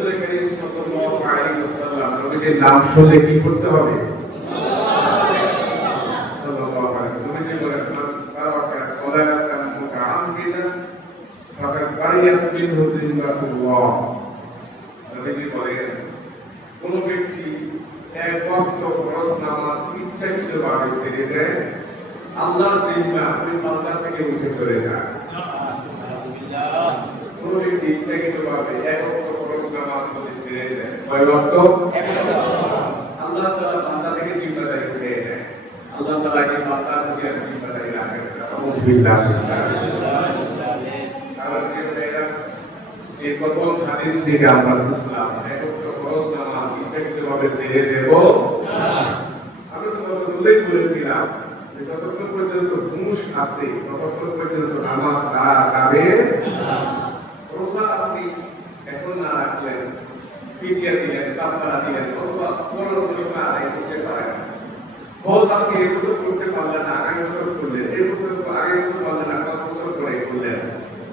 রাসূল করিম সাল্লাল্লাহু আলাইহি ওয়াসাল্লাম নবীর নাম শুনলে কি করতে হবে? সাল্লাল্লাহু আলাইহি ওয়াসাল্লাম নবী বলেন বারাকা সালাতান মুতাআম্মিদান ফাকাদ বারিয়াত মিনহু জিম্মাতুল্লাহ। নবী বলেন কোন ব্যক্তি এক ওয়াক্ত ফরজ নামাজ ইচ্ছাকৃতভাবে ছেড়ে দেয়, আল্লাহর জিম্মা ওই বান্দা থেকে উঠে চলে যায়। আলহামদুলিল্লাহ। কোন ব্যক্তি ইচ্ছাকৃতভাবে এক ওয়াক্ত ফরজ নামাজ যদি ছেড়ে দেয়, কয় ওয়াক্ত? এক ওয়াক্ত। আল্লাহ তাআলা বান্দা থেকে জিম্মাদারি উঠিয়ে নেয়। আল্লাহ তাআলা এই বান্দার প্রতি জিম্মাদারি রাখেন। আলহামদুলিল্লাহ। এই প্রথম হাদিস থেকে আমরা বুঝলাম এক ওয়াক্ত ফরজ নামাজ ইচ্ছাকৃতভাবে ছেড়ে দেব না। আমি তোমাকে উল্লেখ করেছিলাম যে যতক্ষণ পর্যন্ত হুঁশ আছে ততক্ষণ পর্যন্ত নামাজ ছাড়া যাবে না। রোজা আপনি এখন না রাখলেন, ফিদিয়া দিলেন, কাফারা দিলেন, অথবা পরবর্তী সময় আদায় করতে পারেন। হজ আপনি এই বছর করতে পারলেন না, আগামী বছর করলেন, এই বছর আগামী বছর পারলেন না, 5 বছর পরে করলেন।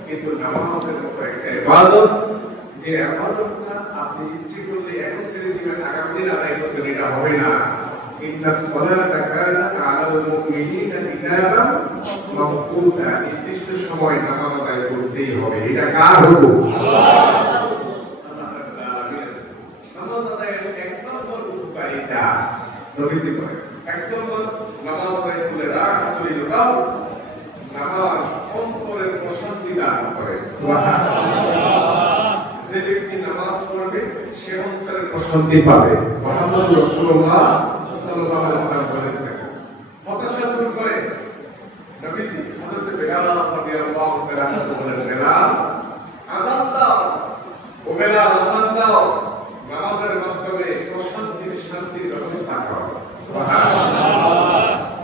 কিন্তু নামাজের মতো একটা ইবাদত, যে ইবাদতটা আপনি ইচ্ছে করলে এখন ছেড়ে দিবেন, আগামী দিন আদায় করবেন, এটা হবে না। ইন্না সলাতা কানাত আলাল মুমিনিনা কিতাবান মাওকুতা। নির্দিষ্ট সময় নামাজ আদায় করতেই হবে। এটা কার হুকুম? আল্লাহ রাব্বুল আলামিন। নামাজ আদায়ের এক নম্বর উপকারিতা নবীজি বলেন, এক নম্বর নামাজ আদায় করে রাখাতুল নামাজ অন্তরের প্রশান্তি দান করে। সুবহানাল্লাহ। যে ব্যক্তি নামাজ পড়বে সে অন্তরের প্রশান্তি পাবে। মুহাম্মদ রাসূলুল্লাহ সাল্লাল্লাহু আলাইহি ওয়াসাল্লাম বলেছেন, হতাশা দূর করে। নবীজি হযরত বেলাল রাদিয়াল্লাহু তাআলা বলেন, বেলাল আযান দাও, ও বেলাল আযান দাও, নামাজের মাধ্যমে প্রশান্তির শান্তির ব্যবস্থা করো। সুবহানাল্লাহ।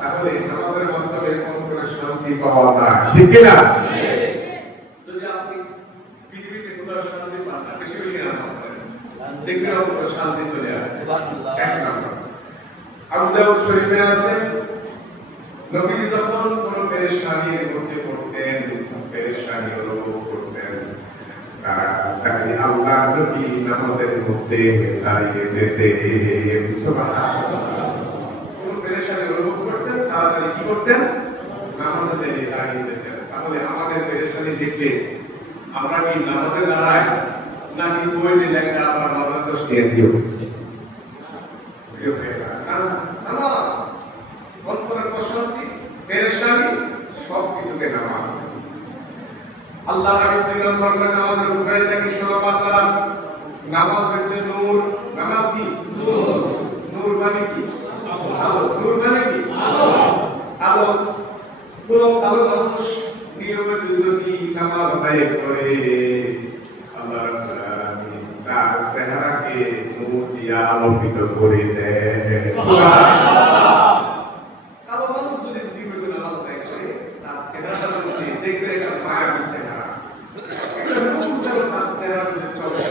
তাহলে নামাজের মাধ্যমে অন্তরের শান্তি পাওয়া যায়, ঠিক কি না? যদি আপনি পৃথিবীতে কোথাও শান্তি পান না, বেশি বেশি নামাজ পড়েন, দেখবেন অন্তরে শান্তি চলে আসে। সুবহানাল্লাহ। আবু দাউদ শরীফে আছে, নবী যখন কোন পেরেশানির মধ্যে পড়তেন, পেরেশানি অনুভব করতেন, তাকে আল্লাহ নবী নামাজের মধ্যে দাঁড়িয়ে যেতেন। সুবহানাল্লাহ। কোন পেরেশানি অনুভব করতেন, তাড়াতাড়ি কি করতেন? নামাজে দাঁড়িয়ে যেতেন। তাহলে আমাদের পেরেশানি দেখে আমরা কি নামাজে দাঁড়াই, নাকি বই যে লেখা আবার নামাজের দোষ দিয়ে দিও? নামাজ অন্তরের প্রশান্তি, পেরেশানি সবকিছুতে নামাজ। আল্লাহ নবী 3 নম্বর নামাজের উপকারিতা কি শোনাব আপনারা? নামাজ হচ্ছে নূর। নামাজ কি? নূর। নূর মানে কি? আলো। নূর মানে কি? আলো। কোন কালো মানুষ নিয়মিত যদি নামাজ আদায় করে, আল্লাহ রাব্বুল আলামিন তার চেহারাকে নূর দিয়ে আলোকিত করে দেন। সুবহানাল্লাহ। কালো মানুষ যদি নিয়মিত নামাজ আদায় করে, তার চেহারাটা যদি দেখবে একটা মায়াবী চেহারা, এটা নূর যেন তার চেহারার মধ্যে চলে।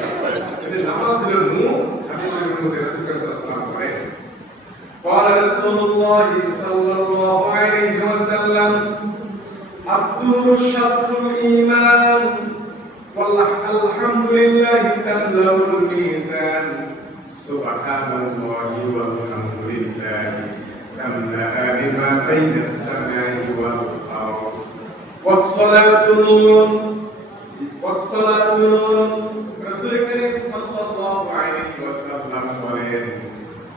এটা নামাজ হলো নূর। হাদিসের মধ্যে রাসূল সাল্লাল্লাহু আলাইহি ওয়াসাল্লাম বলেন, قال رسول الله صلى الله عليه وسلم الطول شطر الإيمان والحمد لله تملأ الميزان سبحان الله والحمد لله تملأان ما بين السماء والأرض والصلاة نور والصلاة نور رسول كريم صلى الله عليه وسلم বলেন,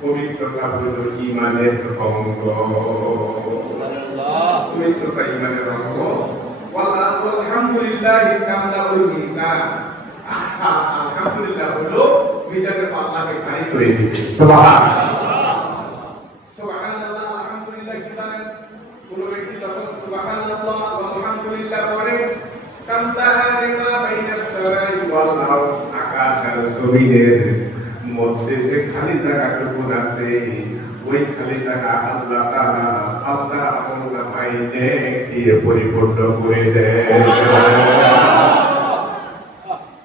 পবিত্রতা হলো ঈমানের অঙ্গ। সুবহানাল্লাহ। পবিত্রতা ঈমানের অঙ্গ। আলহামদুলিল্লাহ তামলাউল মিজান। আলহামদুলিল্লাহ হলো মিজানের পাল্লাকে ভারী করে দিবে। সুবহানাল্লাহ। সুবহানাল্লাহ। আলহামদুলিল্লাহ কি জানেন? কোন ব্যক্তি যখন সুবহানাল্লাহ ওয়া আলহামদুলিল্লাহ পড়ে, তামতাহা লিমা বাইনাস সামাই ওয়াল আরদ, আকাশ আর জমিনের মধ্যে যে খালি জায়গাটুকু আছে, ওই খালি জায়গা আল্লাহ তাআলা আপনার আমল নামায় নেক দিয়ে পরিপূর্ণ করে দেন।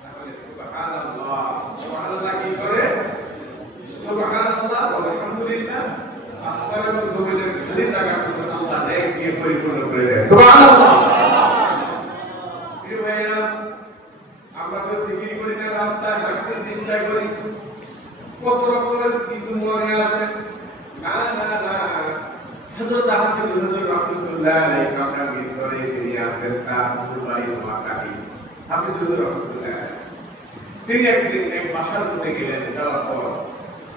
তাহলে সুবহানাল্লাহ, সুবহানাল্লাহ কি করে? সুবহানাল্লাহ আলহামদুলিল্লাহ, আসমান এবং জমিনের খালি জায়গাটুকু আল্লাহ নেক দিয়ে পরিপূর্ণ করে দেন। সুবহানাল্লাহ। প্রিয় ভাইরা, আমরা তো জিকির করি না রাস্তায় আপনি চিন্তা করি কত রকমের কিছু মনে আসে। না না না, হযরত হাফিজ হুজুর রাহমাতুল্লাহ আলাইহি আমরা মিশরে তিনি আছেন, তার মূল বাড়ি নোয়াখালী। হাফিজ হুজুর রাহমাতুল্লাহ তিনি একদিন এক বাসার মধ্যে গেলেন, যাওয়ার পর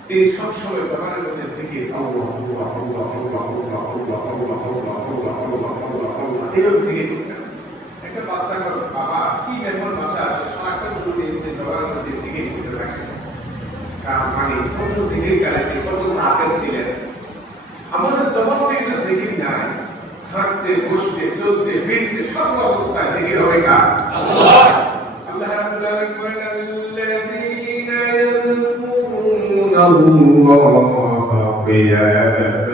তিনি সবসময় জবানের মধ্যে জিকির আল্লাহ আল্লাহ আল্লাহ আল্লাহ আল্লাহ আল্লাহ আল্লাহ আল্লাহ আল্লাহ আল্লাহ আল্লাহ আল্লাহ এইভাবে জিকির করতেন। একটা বাচ্চা বাবা কি মেহমান বাসা আছে সারাক্ষণ যদি জবানের মধ্যে জিকির করতে থাকে, কারণ মানে কত জিকির করেছে, কত সাথের ছিলেন। আমাদের জবান থেকে তো জিকির নাই, হাঁটতে বসতে চলতে ফিরতে সব অবস্থায় জিকির হবে কার? আল্লাহ। আল্লাহ রাব্বুল আলামিন বলেন আল্লাযীনা ইয়াযকুরুনা আল্লাহা কিয়ামান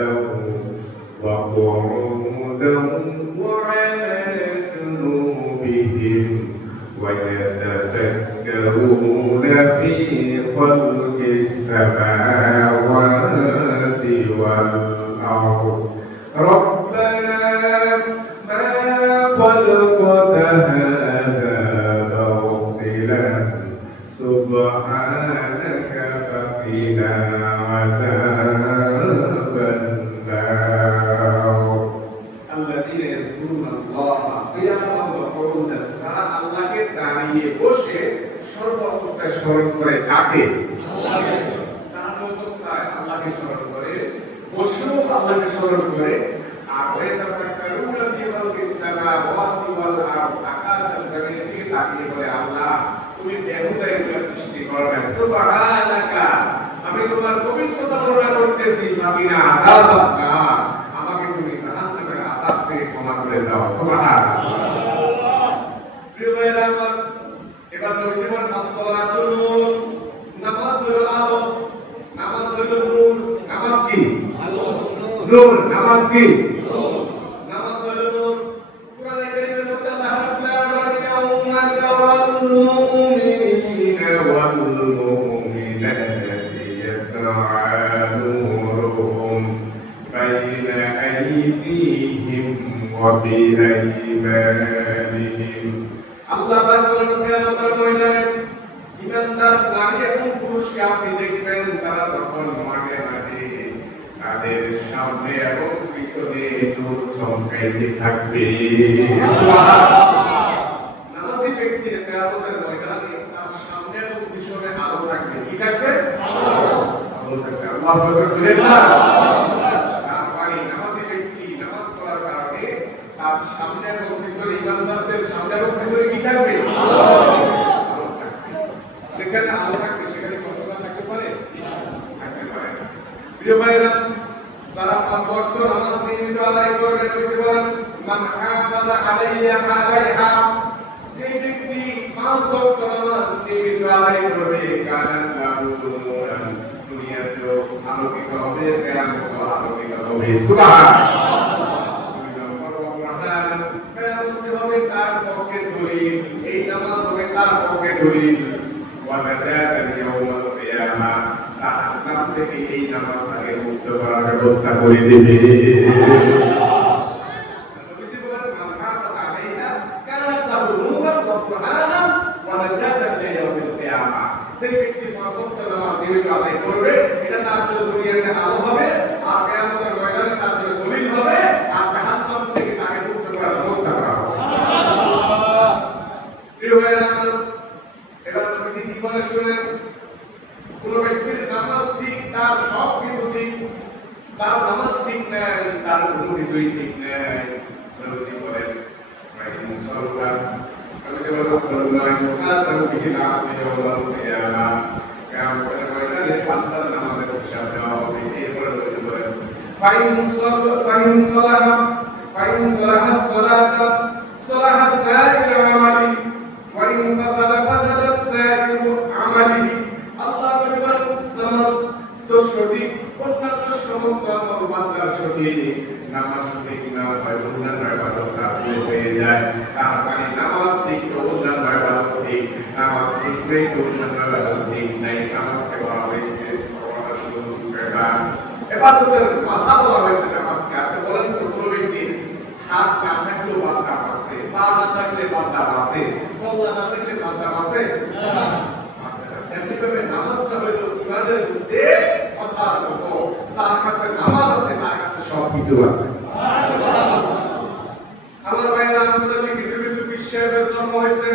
ওয়া qu'udan ওয়া আলা জুনুবিহিম ওয়া ইয়াতাফাক্কারুনা ফী খালকিস সামাওয়াতি ওয়াল আরদ ربنا ما خلقت هذا باطلا سبحانك فقنا عذاب النار الذين يذكرون الله قياما وقعودا যারা আল্লাহকে দাঁড়িয়ে বসে সর্ব অবস্থায় স্মরণ করে কাকে? আল্লাহকে। দাঁড়ানো অবস্থায় আল্লাহকে স্মরণ করে, বসেও আল্লাহকে স্মরণ করে, আর ওয়াতাফাক্কারুনা ফী খালকিস সামাওয়াতি ওয়াল আরদ আকাশ আর জমিনের দিকে তাকিয়ে বলে আল্লাহ তুমি বেহুদাই এগুলো সৃষ্টি করো না, সুবহানাকা আমি তোমার পবিত্রতা বর্ণনা করতেছি, মাগিনা আযাবাকা আমাকে তুমি জাহান্নামের আযাব থেকে ক্ষমা করে দাও, সুবহানাল্লাহ। প্রিয় ভাইরা আমার, এবার নবী বলেন as-সালাতু নূর, নামাজ হলো আলো, নামাজ হলো নূর। নামাজ কি? নূর। নামাজ কি? নামাজ হলো নূর। কুরআনে কারীমের মধ্যে আল্লাহ রাব্বুল আলামিন ইয়াউমা তারাল মুমিনিনা ওয়াল মুমিনাতি ইয়াসআ নূরুহুম বাইনা আইদিহিম ওয়া বিআইমানিহিম। আল্লাহ পাক বলেন কিয়ামতের ময়দানে ইমানদার নারী এবং পুরুষকে আপনি দেখবেন তারা যখন মাঠে মাঠে তাদের সামনে এবং পিছনে নূর চমকাইতে থাকবে। নামাজি ব্যক্তির কিয়ামতের ময়দানে তার সামনে এবং পিছনে আলো থাকবে। কি থাকবে? আলো থাকবে। আল্লাহু আকবার সুবহানাল্লাহ। তার মানে নামাজি ব্যক্তি নামাজ পড়ার কারণে তার সামনে এবং পিছনে ইমানদারদের সামনে এবং পিছনে কি থাকবে? আলো থাকবে। সেখানে আলো থাকবে, সেখানে কতটা থাকতে পারে? থাকতে পারে। প্রিয় ভাইরা, যারা পাঁচ ওয়াক্ত নামাজ নিয়মিত আদায় করবে, নবী বলেন মান হাফাযা আলাইহা, যে ব্যক্তি পাঁচ ওয়াক্ত নামাজ নিয়মিত আদায় করবে, কানাত লাহু নূরান, দুনিয়াতেও আলোকিত হবে, কিয়ামতেও আলোকিত হবে। সুবহানাল্লাহ। কিয়ামতে হবে তার পক্ষে দলিল, এই নামাজ হবে তার পক্ষে দলিল। ওয়া নাজাতাল ইয়াউমাল কিয়ামা, জাহান্নাম থেকে এই নামাজটাকে মুক্ত করার ব্যবস্থা করে দেবে। নবীজি বলেন মান হাফাযা আলাইহা কানাত লাহু নূরান ওয়া কুরআনান ওয়া নাজাতাল ইয়াউমাল কিয়ামা। সেই ব্যক্তি পাঁচ ওয়াক্ত নামাজ নিয়মিত আদায় করবে, এটা তার জন্য দুনিয়াতে আলো হবে, আর কিয়ামতের ময়দানে তার জন্য দলিল হবে, আর জাহান্নাম থেকে তাকে মুক্ত করার ব্যবস্থা করা হবে। প্রিয় ভাইরা আমার, এবার নবীজি কি বলে শুনেন। কোন ব্যক্তির নামাজ ঠিক, তার সব কিছু ঠিক, যার নামাজ ঠিক নাই তার কোনো কিছুই ঠিক নাই। নবীজি বলেন রাহিম সাল্লাল্লাহু আলাইহি ওয়া সাল্লাম মুকাসারু বিহি আ'মাল ইয়াউমাল কিয়ামা, কিয়ামতের ময়দানে বান্দার নামাজের হিসাব দেওয়া হবে। এরপরে নবীজি বলেন ফাইন সালাহা সালাতা সালাহা সাইরুল আমালি ওয়া ইন ফাসাদা ফাসাদাত সাইরুল আমালি। আল্লাহ বলেন নামাজ তো সঠিক, অন্যান্য সমস্ত আমল বান্দার সঠিক, নামাজ ঠিক না হয় অন্যান্য ইবাদত কাফির হয়ে যায়। তার মানে নামাজ ঠিক তো অন্যান্য ইবাদত ঠিক, নামাজ ঠিক নেই তো অন্যান্য ইবাদত ঠিক নাই। নামাজকে বলা হয়েছে ইবাদতের মাথা বলা হয়েছে নামাজকে। আচ্ছা বলেন তো, কোন ব্যক্তির হাত না থাকলেও বান্দা আছে, পা না থাকলে বান্দা আছে, গলা না থাকলে বান্দা আছে? আছে না। আল্লাহর মতো যার কাছে নামাজ আছে তার কাছে সবকিছু আছে। আমার ভাইরা, আমাদের দেশে কিছু কিছু বিশ্বের জন্ম হয়েছে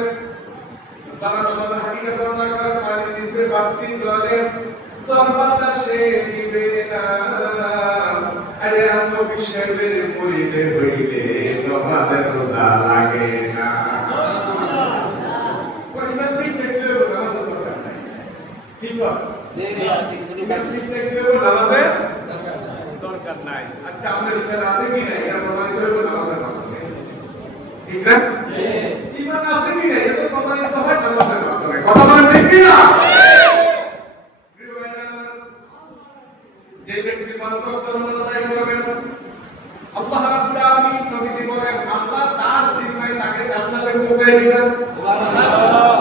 যারা নামাজের হাকিকত বর্ণনা করে, পানির নিচে বাতি জ্বলে জলপাতা সে দিবে না। আরে আমরা বিশ্বের মুরিদে হইলে নামাজের রোজা লাগে না। দরকার নাই। আচ্ছা, আমাদের ইমান আছে কি নাই এটা প্রমাণিত হইব নামাজের মাধ্যমে, ঠিক না? ইমান আছে কি নাই এটা প্রমাণিত হয় নামাজের মাধ্যমে। কথা বলেন ঠিক কি না? প্রিয় ভাইরা আমার, যে ব্যক্তি পাঁচ ওয়াক্ত নামাজ আদায় করবেন, আল্লাহ রাব্বুল আলামিন নবীজি বলেন আল্লাহ তার জিম্মায় তাকে জান্নাতে পৌঁছে দিবেন। সুবহানাল্লাহ।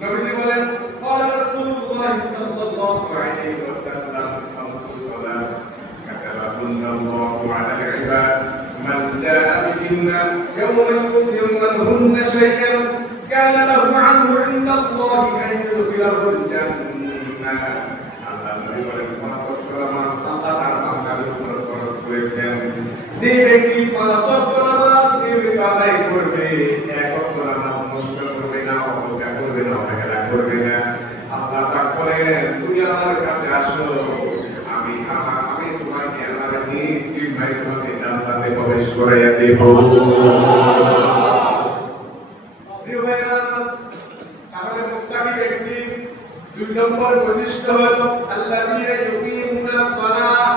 নবীজি বলেন ক্বালা রাসূলুল্লাহ সাল্লাল্লাহু আলাইহি ওয়াসাল্লাম খামসু সালাত কাতাবাহুন্নাল্লাহু আলাল ইবাদ মান জাআ বিহিন্না ইয়াওমান শাইআন কানা লাহু আনহু ইনদাল্লাহি আন ইউদখিলাহুল জান্নাহ। আল্লাহ নবী বলেন পাঁচ ওয়াক্ত নামাজ আল্লাহ তার বান্দাদের উপর ফরজ করেছেন। যে ব্যক্তি পাঁচ ওয়াক্ত নামাজ নিয়মিত আদায় করবে, এক ওয়াক্ত নামাজ নষ্ট করবে না, অবজ্ঞা করবে না, অবহেলা করবে না, আল্লাহ পাক বলেন তুমি আমার কাছে আসো, আমি তোমাকে আমার নিজ ভাই তোমাকে জান্নাতে প্রবেশ করাইয়া দেব। প্রিয় ভাইরা, তাহলে মুত্তাকি ব্যক্তি দুই নম্বর বৈশিষ্ট্য হলো আল্লাযীনা ইউকিমুনাস সালাত,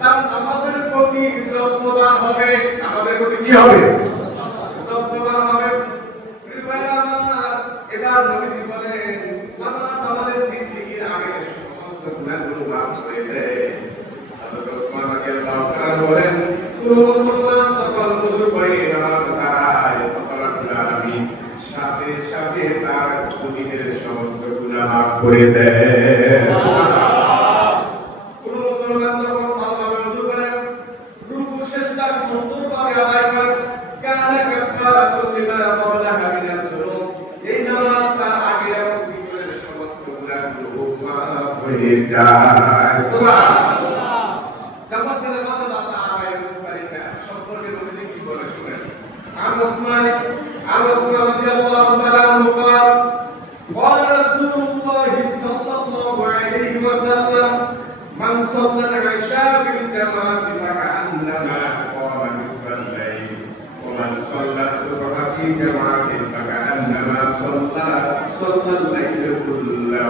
তার নামাজের প্রতি যত্নবান হবে। আমাদের প্রতি কি হবে? যত্নবান হবে। প্রিয় ভাইরা আমার, এবার নবীজি বলেন নামাজ আমাদের জিন্দেগির আগের সমস্ত গুনাহগুলো মাফ করে দেয়। হযরত ওসমান রাদিয়াল্লাহু তাআলা বলেন কোন মুসলমান যখন ওযু করে নামাজ দাঁড়ায় তখন আল্লাহ আমিন সাথে সাথে তার জীবনের সমস্ত গুনাহ মাফ করে দেয়। সুবহানাল্লাহ। কোন মুসলমান যখন ভালোভাবে ওযু করে রুকু সিজদা সুন্দরভাবে আদায় করে কানা কাফারাতুল লিমা ক্বাবলাহা মিনাল যুনুব, এই নামাজ তার আগে এবং পিছনের সমস্ত গুনাহগুলো মাফ হয়ে যায়। সুবহানাল্লাহ। জামাতে নামাজ আদায় করি না সম্পর্কে নবীজি কি বলে শুনেন। عن عثمان رضي الله تعالى عنه قال قال رسول الله صلى الله عليه وسلم من صلى العشاء في الجماعة فكأنما قام نصف الليل ومن صلى الصبح في جماعة فكأنما صلى الليل كله।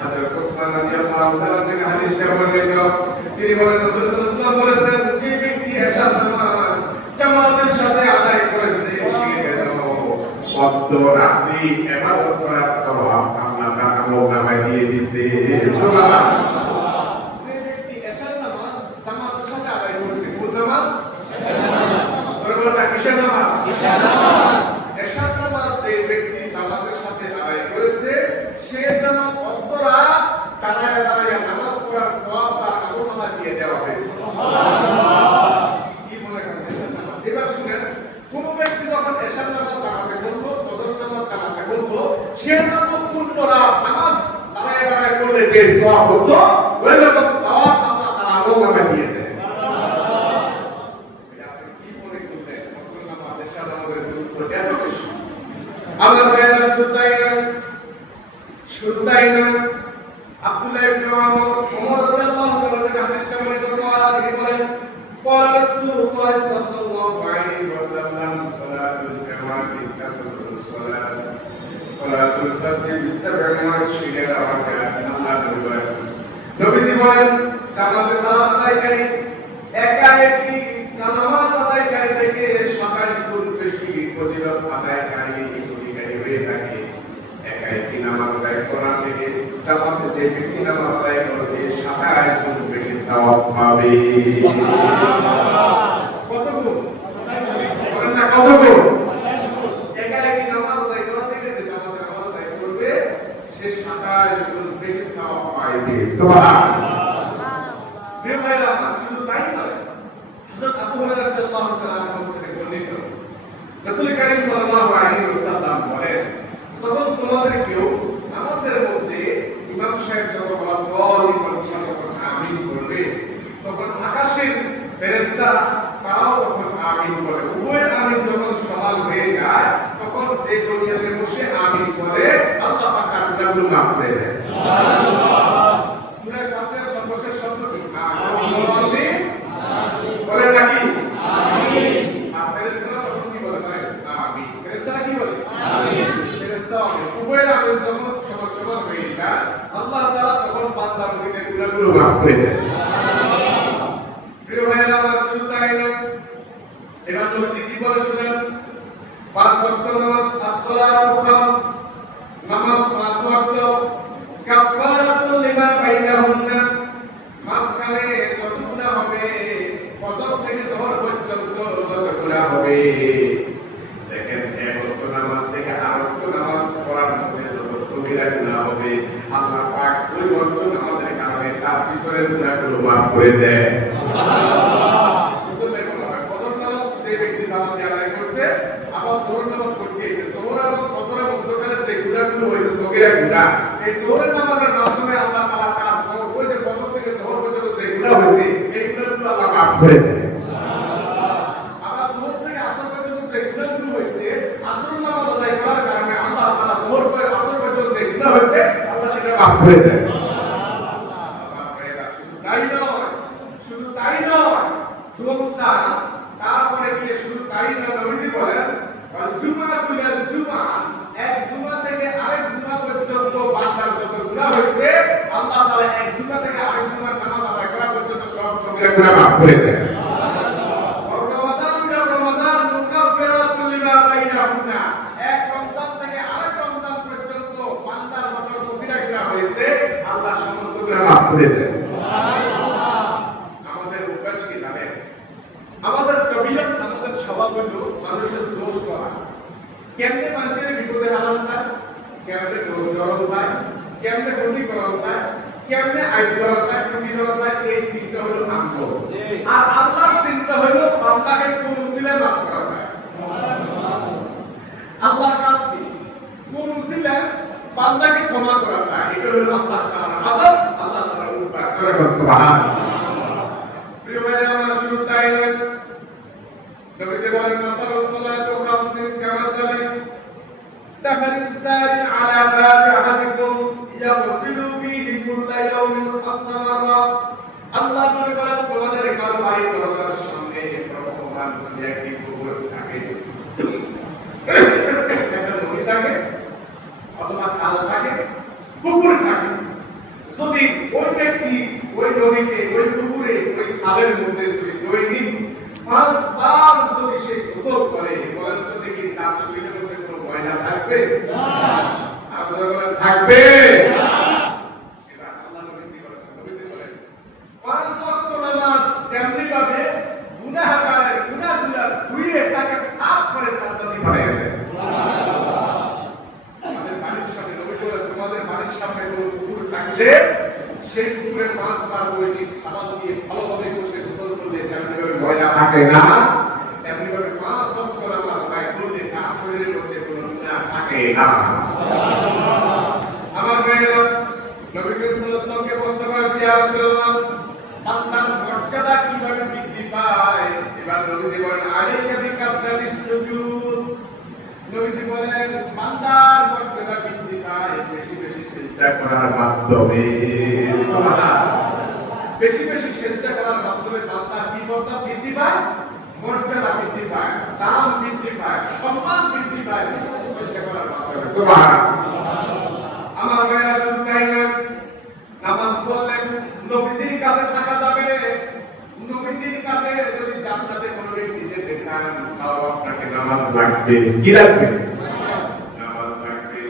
হযরত ওসমান রাদিয়াল্লাহু তাআলা থেকে হাদিসটা বর্ণিত, তিনি বলেন রাসূল সাল্লাল্লাহু আলাইহি ওয়াসাল্লাম বলেছেন যে ব্যক্তি এশার নামাজ জামাতের সাথে আদায় করেছে সে যেন কত রাত্রি ইবাদত করার সওয়াব আল্লাহ তাআলা আমলনামায় দিয়ে দিয়েছে। সুবহানাল্লাহ। যে ব্যক্তি এশার নামাজ জামাতের সাথে আদায় করেছে, কোন নামাজ? এশার নামাজ। এশার নামাজ। এশার নামাজ যে ব্যক্তি জামাতের সাথে আদায় করেছে সে যেন কত রাত দাঁড়ায় দাঁড়ায় নামাজ পড়ার সওয়াব তার আমলনামায় দিয়ে দেওয়া হয়েছে। সুবহানাল্লাহ। কি মনে করেন? এবার শুনেন, কোন ব্যক্তি যখন এশার নামাজ জামাতে করলো, ফজর নামাজ জামাতে করলো, সে যেন পূর্ণ রাত নামাজ দাঁড়ায় দাঁড়ায় করলে যে সওয়াব হতো ওই রকম সওয়াব আল্লাহ তার আমলনামায় দিয়ে দেয়। সুবহানাল্লাহ। এটা আপনি কি মনে করলেন? ফজর নামাজ এশার নামাজের গুরুত্ব এত বেশি। আমার ভাইরা শুধু তাই না, আব্দুল্লাহ ইবনে ওমর রাদিয়াল্লাহু তাআলা থেকে হাদিসটা বর্ণিত করা, তিনি বলেন قال رسول الله صلى الله عليه وسلم صلاة الجماعة كفر الصلاة صلاة الفجر ب27 ركعة। নবীজি বলেন জামাতে সালাত আদায়কারী একাকি নামাজ আদায়কারী থেকে 27 বেশি ফজিলত আদায়কারী অধিকারী হয়ে থাকে। একাকি নামাজ আদায় করা থেকে জামাতে যে ব্যক্তি নামাজ আদায় করবে 27 বেশি সওয়াব পাবে। কত গুণ? বলেন না কত গুণ? একাকি নামাজ আদায় করা থেকে যে জামাতে নামাজ আদায় করবে সে 27 গুণ বেশি সওয়াব পাবে। সুবহানাল্লাহ। প্রিয় ভাইরা আমার, শুধু তাই নয়, হযরত আবু হুরায়রা রাদিয়াল্লাহু তাআলা আনহু থেকে বর্ণিত রাসূল কারীম সাল্লাল্লাহু আলাইহি ওয়াসাল্লাম বলেন যখন তোমাদের কেউ নামাজের মধ্যে ইমাম সাহেব যখন বলেন ফেরেশতারা তারাও তখন আমিন বলে। উভয়ের আমিন যখন সমান হয়ে যায় তখন সে দুনিয়াতে বসে আমিন বলে আল্লাহ পাক তার গুনাহগুলো মাফ করে দেয়। সুবহানাল্লাহ। সূরা ফাতিহার সর্বশেষ শব্দ কি? আমিন। বলে নাকি? আমিন। আর ফেরেশতারা তখন কি বলে? আমিন। ফেরেশতারা কি বলে? আমিন। ফেরেশতারা উভয়ের আমিন যখন সমান হয়ে যায় আল্লাহ তাআলা তখন বান্দার অধীনে গুনাহগুলো মাফ করে দেয়। প্রিয় ভাইরা আমার, শুধু তাই না, এবার নবী কি বলে শুনেন? পাঁচ ওয়াক্ত নামাজ, as-সালাতু খামস, নামাজ পাঁচ ওয়াক্ত, কাফারাতুল লিমা বাইনাহুন্না, মাঝখানে যত গুনাহ হবে ফজর থেকে যোহর পর্যন্ত যত গুনাহ হবে, দেখেন এক ওয়াক্ত নামাজ থেকে আর ওয়াক্ত নামাজ পড়ার মধ্যে যত সগীরা গুনাহ হবে আল্লাহ পাক ওই ওয়াক্ত নামাজের কারণে তার পিছনের গুনাহগুলো মাফ করে দেয়। আবার জোহর নামাজ পড়তে এসে জোহর এবং ফজরের মধ্যখানে যে গুনাহগুলো হয়েছে সগীরা গুনাহ, এই জোহরের নামাজের মাধ্যমে আল্লাহ তাআলা তার জোহর ওই যে ফজর থেকে জোহর পর্যন্ত যে গুনাহ হয়েছে এই গুনাহগুলো আল্লাহ মাফ করে দেয়। আবার জোহর থেকে আসর পর্যন্ত যে গুনাহগুলো হয়েছে আসর নামাজ আদায় করার কারণে আল্লাহ তাআলা জোহর থেকে আসর পর্যন্ত যে গুনাহ হয়েছে আল্লাহ সেটা মাফ করে দেয়। শুধু তাই নয়, তারপরে গিয়ে শুধু তাই নয়, নবীজি বলেন জুমাতুল জুমা, এক জুমা থেকে আরেক জুমা পর্যন্ত বান্দার যত গুনাহ হয়েছে আল্লাহ তাআলা এক জুমা থেকে আরেক জুমার নামাজ আদায় করা পর্যন্ত সব সগীরা গুনাহ মাফ করে দেয়। রমাদান মুকাফফিরাতুল লিমা বাইনাহুন্না, এক রমজান থেকে আরেক রমজান পর্যন্ত বান্দার যত সগীরা গুনাহ হয়েছে আল্লাহ সমস্ত গুনাহ মাফ করে দেয়। আমাদের তবিয়ত, আমাদের স্বভাব হলো মানুষের দোষ করা। কেমনে মানুষের বিপদে হারানো যায়, কেমনে দোষ করা যায়, কেমনে ক্ষতি করা যায়, কেমনে আইন করা যায়, ক্ষতি করা যায়, এই চিন্তা হলো আমল। আর আল্লাহর চিন্তা হলো বান্দাকে কোন উসিলায় মাফ করা যায়। আল্লাহর কাছ থেকে কোন উসিলায় বান্দাকে ক্ষমা করা যায়, এটা হলো আল্লাহ তাআলার আদব, আল্লাহ তাআলার উপকার করে। সুবহানাল্লাহ। প্রিয় ভাইরা আমার, শুধু তাই নয়, নবীজি বলেন মাসালুস সালাতু খামসিন কামাসালি দাখালিন সারিন আলা বাবি আহাদিকুম ইয়াগসিলু বিহি কুল্লা ইয়াউমিন খামসা মাররা। আল্লাহ নবী বলেন তোমাদের কারো বাড়ির দরজার সামনে প্রথমবার যদি একটি পুকুর থাকে, একটা নদী থাকে অথবা খাল থাকে, পুকুর থাকে, যদি ওই ব্যক্তি ওই নদীতে, ওই পুকুরে, ওই খালের মধ্যে যদি দৈনিক 5 বার যদি সে গোসল করে, বলেন তো দেখি তার শরীরের মধ্যে কোনো ময়লা থাকবে? না। আপনারা বলেন থাকবে? না। এটা আল্লাহ নবী কি বলেছেন? নবী বলেন 5 ওয়াক্ত নামাজ তেমনি ভাবে গুনাহগারের গুনাহগুলো ধুইয়ে তাকে সাফ করে জান্নাতি বানিয়ে দেয়। সুবহানাল্লাহ। আমাদের বাড়ির সামনে নবী বলেন তোমাদের বাড়ির সামনে কোনো পুকুর থাকলে সেই পুকুরে 5 বার দৈনিক সাবান দিয়ে ভালোভাবে বসে গোসল করলে যেমন ময়লা থাকে না, এমনি ভাবে 5 ওয়াক্ত নামাজ আদায় করলে তার শরীরের মধ্যে কোনো গুনাহ থাকে না। আমার ভাইরা, নবী করিম সাল্লাল্লাহু আলাইহি ওয়াসাল্লামকে প্রশ্ন করেছে, ইয়া রাসূলুল্লাহ, বান্দার মর্যাদা কিভাবে বৃদ্ধি পায়? এবার নবীজি বলেন আলাইকা বিকাসরাতিস সুজুদ। নবীজি বলেন বান্দার মর্যাদা বৃদ্ধি পায় বেশি বেশি সিজদা করার মাধ্যমে। সুবহানাল্লাহ। বেশি বেশি সিজদা করার মাধ্যমে বান্দার কি বৃদ্ধি পায়? মর্যাদা বৃদ্ধি পায়, দাম বৃদ্ধি পায়, সম্মান বৃদ্ধি পায় বেশি বেশি সিজদা করার মাধ্যমে। সুবহানাল্লাহ। আমার ভাইরা, শুধু তাই না, নামাজ পড়লেন নবীজির কাছে থাকা যাবে। নবীজির কাছে যদি জান্নাতে কোনো ব্যক্তি যেতে চান তাও আপনাকে নামাজ লাগবে। কি লাগবে? নামাজ লাগবে।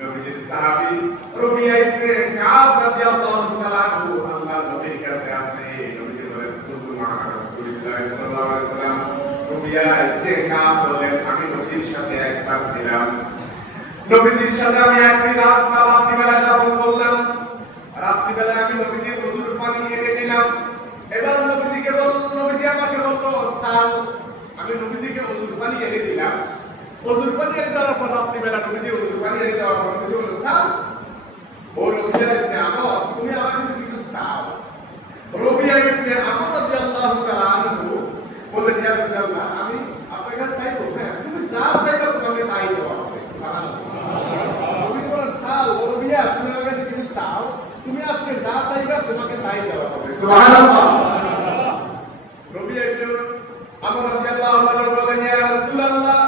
নবীজির সাহাবী রবিয়া ইবনে কাব রাদিয়াল্লাহু তাআলা আনহু আল্লাহর নবীর কাছে আসে। নবীজি বলেন কুনতু মা রাসূলিল্লাহ সাল্লাল্লাহু আলাইহি ওয়াসাল্লাম। রবিয়া ইবনে কাব বলেন আমি নবীর সাথে একবার ছিলাম। নবীজির সাথে আমি একটি রাত্রিবেলা যাপন করলাম। রাত্রিবেলা আমি নবীজির ওযুর পানি এনে দিলাম। এবার নবীজিকে বলল, নবীজি আমাকে বলল সাল। আমি নবীজিকে ওযুর পানি এনে দিলাম। ওযুর পানি এনে দেওয়ার পর রাত্রিবেলা নবীজি ওযুর পানি এনে দেওয়ার পর নবীজি বলল সাল। ও রবিয়া ইবনে আমর, তুমি আমার কাছে কিছু চাও। রবিয়া ইবনে আমর রাদিয়াল্লাহু তাআলা আনহু চাইবা তোমাকে তাই দেওয়া হবে। সুবহানাল্লাহ। নবী একজন আমার রাদিয়াল্লাহু তাআলা বলেন, ইয়া রাসূলুল্লাহ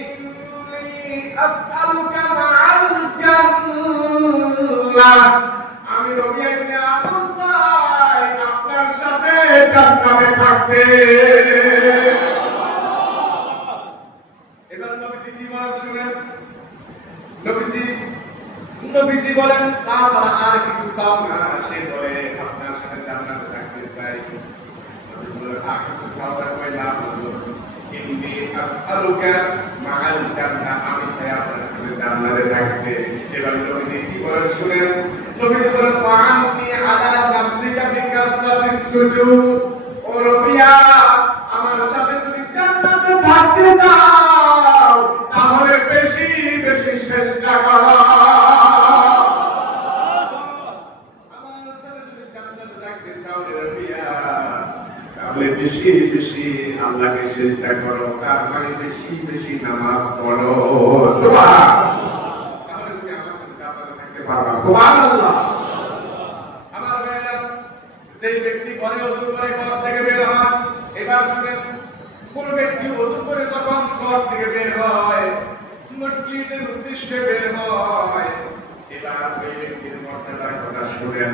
ইন্নী আসআলুকা মা'আল জান্নাহ, আমি নবী একটা আমল চাই আপনার সাথে জান্নাতে থাকতে। এবার নবীজি কি বলেন শুনেন। নবীজি বলেন তাছাড়া আর কিছু চাও না? সে বলে আপনার সাথে জান্নাতে থাকতে চাই। নবী বলেন আর কিছু চাও না? কই না হুজুর, ইন্নী আসআলুকা মা'আল জান্নাহ, আমি চাই আপনার সাথে জান্নাতে থাকতে। এবার নবীজি কি বলেন শুনেন। নবীজি বলেন ফাআন্নি আলা নাফসিকা বিকাসরাতিস সুজুদ, ও রবিয়া আমার সাথে যদি জান্নাতে থাকতে চাও তাহলে বেশি বেশি সেজদা করো। আমার সাথে যদি জান্নাতে থাকতে চাও রে রবিয়া তাহলে বেশি বেশি আল্লাহকে সেজদা করো, তার মানে বেশি বেশি নামাজ পড়ো। সুবহানাল্লাহ। তাহলে তুমি আমার সাথে জান্নাতে থাকতে পারবা। সুবহানাল্লাহ। আমার ভাইরা, সেই ব্যক্তি ঘরে ওযু করে ঘর থেকে বের হয়। এবার শুনেন, কোন ব্যক্তি ওযু করে যখন ঘর থেকে বের হয়, মসজিদের উদ্দেশ্যে বের হয়, এবার ওই ব্যক্তির মর্যাদার কথা শুনেন।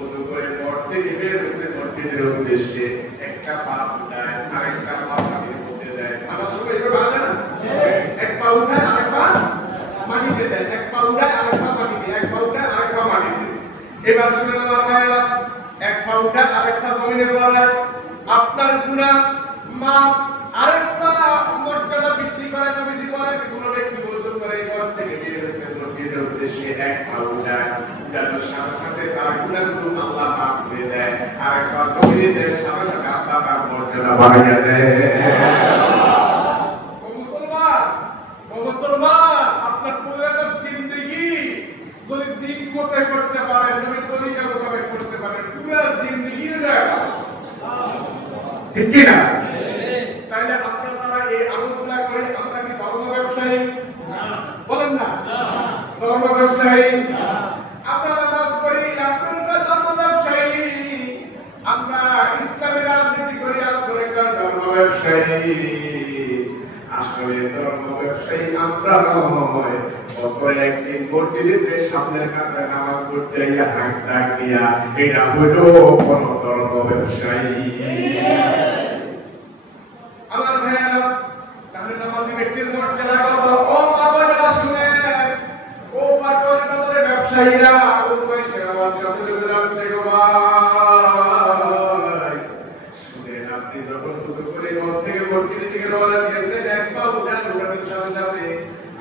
ওযু করে ঘর থেকে বের হচ্ছে মসজিদের উদ্দেশ্যে, একটা পা উঠায় আরেকটা পা মাটির মধ্যে দেয়। আমার সবাই এটা ভালো না? এক পা উঠায় আরেক পা মাটিতে দেয়, এক পা উঠায় আরেক পা মাটিতে, এক পা উঠায় আরেক পা মাটিতে। এবার শুনেন আমার ভাইরা, এক পা উঠায় আরেক পা জমিনে পড়ায়, আপনার গুনাহ মাপ আরেক পা মর্যাদা বৃদ্ধি করে। নবীজি বলেন কোন ব্যক্তি ওযু করে ঘর থেকে বের হচ্ছে মসজিদের উদ্দেশ্যে, এক পা উঠায়, উঠানোর সাথে সাথে তার গুনাহগুলো আল্লাহ মাফ করে দেয়, আরেক পা জমিনে দেয়, সাথে সাথে আল্লাহ তার মর্যাদা বাড়িয়ে দেয়। ও মুসলমান, আপনার পুরো জিন্দেগি যদি দিন মতো করতে পারেন, তুমি তরিকা মোতাবেক করতে পারেন, পুরো জিন্দেগি জায়গা ঠিক কি না? তাইলে আমরা যারা এই আমলগুলা করি, আমরা কি ধর্ম ব্যবসায়ী? বলেন না, ধর্ম ব্যবসায়ী। আমরা নামাজ পড়ি, আমরা ধর্ম ব্যবসায়ী। আমরা ইসলামী রাজনীতি করি, আমরা ধর্ম ব্যবসায়ী। আসলে ধর্ম ব্যবসায়ী আমরা নয়, বছরে একদিন মসজিদে যে সামনের কাতারে নামাজ পড়তে গিয়ে হাত ডাক দিয়া, এটা হলো কোন ধর্ম ব্যবসায়ী। আমার ভাইয়েরা, তাহলে নামাজি ব্যক্তির মর্যাদা কত? ও বাবারা শুনেন, ও পাটরের কতরে ব্যবসায়ীরা, ও পয়সার মর্যাদা লাগছে গো ভাই। শুনেন, আপনি যখন শুরু করে ঘর থেকে মসজিদের দিকে রওনা দিয়েছেন, এক পা উঠানোর সাথে সাথে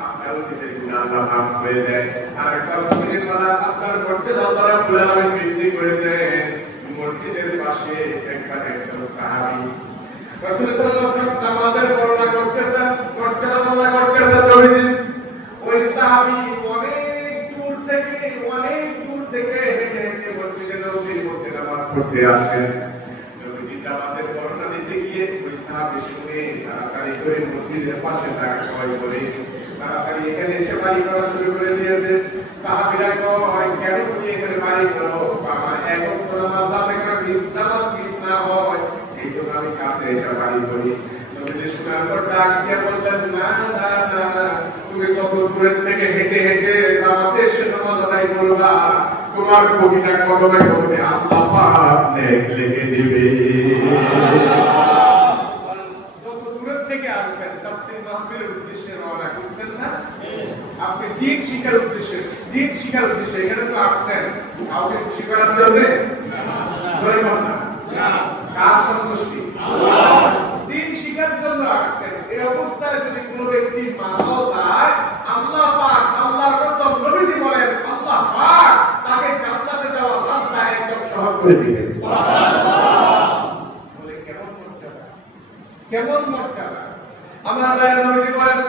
আপনার অতীতের গুনাহ আল্লাহ মাফ করে দেয়, আর একটা জমিনের মালা আপনার মর্যাদা আল্লাহ রাব্বুল আলামিন বৃদ্ধি করে দেন। মসজিদের পাশে একজন সাহাবী রাসূল সাল্লাল্লাহু আলাইহি ওয়াসাল্লাম জামাতের বর্ণনা করতেছেন, মর্যাদা বর্ণনা করতেছেন নবীজি। ওই সাহাবী অনেক দূর থেকে হেঁটে হেঁটে মসজিদে নববীর মধ্যে নামাজ পড়তে আসেন। নবীজি জামাতের বর্ণনা দিতে গিয়ে ওই সাহাবী শুনে তাড়াতাড়ি করে মসজিদের পাশে জায়গা সবাই করে তাড়াতাড়ি এখানে এসে বাড়ি করা শুরু করে দিয়েছে। সাহাবীরা কয়, কেন তুমি এখানে বাড়ি করো? আমার এখন তো নামাজ যাতে করে জামাত মিস না হয়, এই জন্য আমি কাছে এসে বাড়ি করি। নবীজি শোনার পর ডাক দিয়ে বললেন, না না না, তুমি যত দূরের থেকে হেঁটে হেঁটে জামাতে এসে নামাজ আদায় করবা, তোমার প্রতিটা কদমে কদমে আল্লাহ পাক নেক লিখে দিবে। যত দূরের থেকে আসবেন, তাফসীর মাহফিলের উদ্দেশ্যে রওনা করছেন না, আপনি দিন শিক্ষার উদ্দেশ্যে এখানে তো আসছেন, কাউকে খুশি করার জন্য না, কার সন্তুষ্টি? দিন শিখার জন্য আসছেন। এই অবস্থায় যদি কোনো ব্যক্তি মারাও যায়, আল্লাহ পাক, আল্লাহর কসম, নবীজি বলেন আল্লাহ পাক তাকে জান্নাতে যাওয়ার রাস্তা একদম সহজ করে দিবেন। সুবহানাল্লাহ। বলে কেমন মর্যাদা! আমার ভাইরা, নবীজি বলেন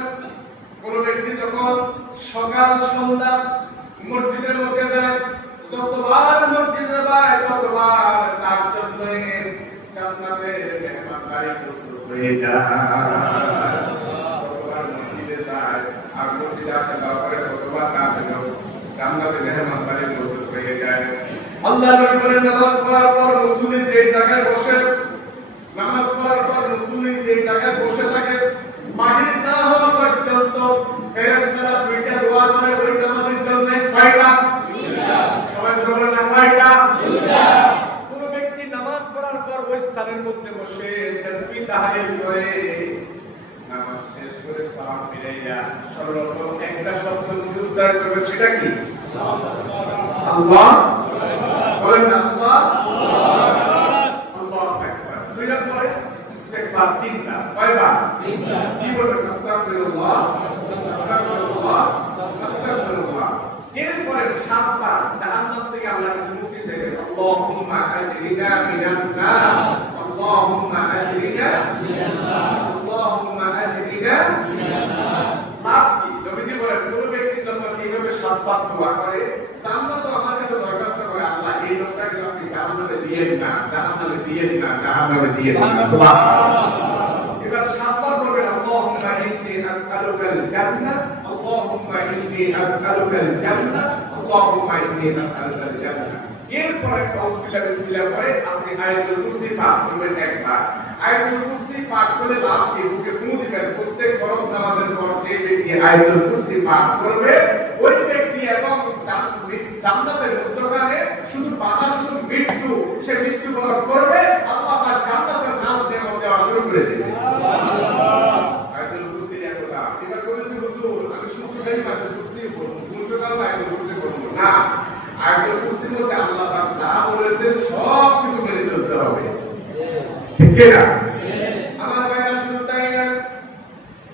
কোন ব্যক্তি যখন সকাল সন্ধ্যা মসজিদের মধ্যে যায়, যতবার মসজিদে যায় ততবার তার জন্য জান্নাতের মেহমানদারি প্রস্তুত হয়ে যায়। ততবার মসজিদে যায় আর মসজিদে আসা যাওয়া করে ততবার তার জন্য জান্নাতের মেহমানদারি প্রস্তুত হয়ে যায়। আল্লাহ নবী বলেন নামাজ পড়ার পর মুসল্লি যে জায়গায় বসে, নামাজ পড়ার পর মুসল্লি যে জায়গায় বসে থাকে, মাগরিব না হওয়া পর্যন্ত ফেরেশতারা দুইটা দোয়া করে ওই নামাজের জন্য। কয়টা? দুইটা। সবাই বলেন না কয়টা? দুইটা। কোন ব্যক্তি নামাজ পড়ার পর ওই স্থানের মধ্যে বসে তাসবিহ তাহলিল করে নামাজ শেষ করে সালাম ফিরাইয়া সর্বপ্রথম একটা শব্দ উচ্চারণ করবে, সেটা কি? আল্লাহ। বলেন আল্লাহ। আল্লাহু আকবার। দুই নম্বরে ইস্তিগফার তিনটা। কয়বার? তিনটা। কি বলবেন? আস্তাগফিরুল্লাহ, আস্তাগফিরুল্লাহ, আস্তাগফিরুল্লাহ। এরপরে সাতবার জাহান্নাম থেকে আল্লাহর কাছে মুক্তি চাইবেন। আল্লাহুম্মা আজরিনা মিনান নার, আল্লাহুম্মা আজরিনা মিনান নার, আল্লাহুম্মা আজরিনা মিনান নার। আপনি নবীজি বলেন কোন ব্যক্তি যখন এইভাবে সাতবার দোয়া করে, সামনে তো আমার কাছে দরখাস্ত করে, আল্লাহ এই লোকটাকে আপনি জাহান্নামে দিয়েন না, জাহান্নামে দিয়েন না, জাহান্নামে দিয়েন না। সুবহানাল্লাহ। এবার সাতবার বলবেন আল্লাহুম্মা ইন্নী আসআলুকাল জান্নাহ, আল্লাহুম্মা ইন্নী আসআলুকাল জান্নাহ, আল্লাহুম্মা ইন্নী আসআলুকাল জান্নাহ। এরপর তাওসবিল্লাহ বিসমিল্লাহ পরে আপনি আয়াতুল কুরসি পাঠ করবেন একবার। আয়াতুল কুরসি পাঠ করে লাস্টে বুকে ফু দিবেন। প্রত্যেক ফরজ নামাজের পর যে ব্যক্তি আয়াতুল কুরসি পাঠ করবে, ওই ব্যক্তি এবং জান্নাতের মধ্যখানে শুধু বাধা, শুধু মৃত্যু, সে মৃত্যুবরণ করবে, আল্লাহ তার জান্নাতের নাজ দেওয়া শুরু করে দেবে। সুবহানাল্লাহ। আয়াতুল কুরসি একদা। এবার বলেন যে হুজুর আমি শুধু আয়াতুল কুরসি পড়ব, মুশকিল আয়াতুল কুরসি পড়ব না। আয়াতুল কুরসির মধ্যে আল্লাহ পাক যা বলেছেন সব কিছু মেনে চলতে হবে। ঠিক কি না? আমার ভাইরা শুধু তাই না,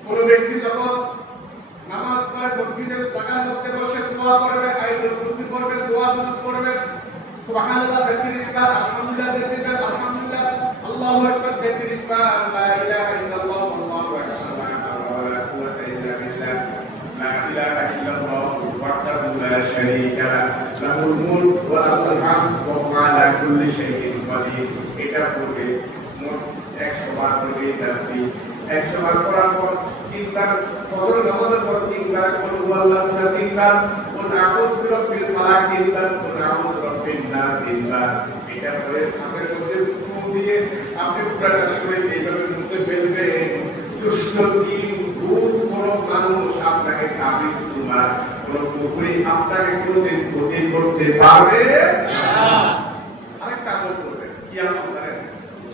কোন ব্যক্তি যখন নামাজ পড়ে মসজিদের জায়গার মধ্যে বসে দোয়া করবে, আয়াতুল কুরসি পড়বে, দোয়া দুরূদ পড়বে, সুবহানাল্লাহ তাকবীর, আলহামদুলিল্লাহ তাকবীর, আলহামদুলিল্লাহ, আল্লাহু আকবার তাকবীর, লা ইলাহা ইল্লাল্লাহ, আল্লাহু আকবার, লা কুওয়াতা ইল্লা বিল্লাহ, লা ইলাহা ইল্লাল্লাহ ওয়াহদাহু লা শারীকা লাহু, লাহুল মুলকু ওয়া লাহুল হামদু ওয়া হুয়া আলা কুল্লি শাইইন কাদির। এটা পড়বে মোট 100 বার পড়বে তাসবিহ। 100 বার পড়ার পর তিনবার ফজর নামাজের পর তিনবার কুল হুয়াল্লাহু আহাদ, তিনবার কুল আউযু বিরাব্বিল ফালাক, তিনবার কুল আউযু বিরাব্বিন নাস, তিনবার। এটা পরে হাতের মধ্যে ফু দিয়ে আপনি পুরোটা শরীর এইভাবে মুছে ফেলবেন। দুষ্ট জিন, ভূত, কোনো মানুষ আপনাকে তাবিজ কিংবা কোনো পুকুরি আপনাকে কোনোদিন ক্ষতি করতে পারবে না। আরেকটা আমল করবেন, কি আমল জানেন?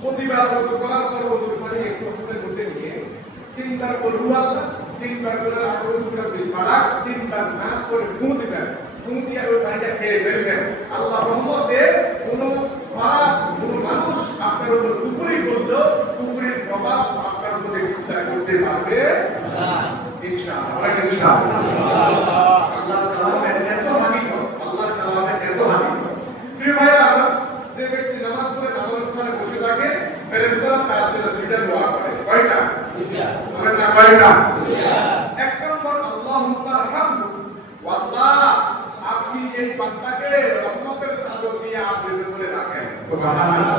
প্রতিবার ওযু করার পর ওযু পানি একটু হাতের মধ্যে নিয়ে তিনবার কুল হুয়াল্লাহ, তিনবার কুল আউযু বিরাব্বিল ফালাক, তিনবার নাস করে ফু দিবেন। ফু দিয়ে ওই পানিটা খেয়ে ফেলবেন। আল্লাহর রহমতে কোনো মানুষ আপনার উপর কুফরি করলো, কুফরির প্রভাব আপনার উপর বিস্তার করতে পারবে না। ইনশাআল্লাহ, ইনশাআল্লাহ। আল্লাহর কালামের এত হাকিকত, আল্লাহর কালামের এত হাকিকত। প্রিয় ভাইরা, যে ব্যক্তি নামাজ পড়ে নামাজ স্থানে বসে থাকে, ফেরেশতারা তার জন্য দুইটা দোয়া করে। কয়টা? দুইটা। বলেন না কয়টা? দুইটা। এক নম্বর আল্লাহুম্মা রহমতু, আল্লাহ আপনি এই বান্দাকে রহমতের চাদর দিয়ে আবৃত করে রাখেন। সুবহানাল্লাহ।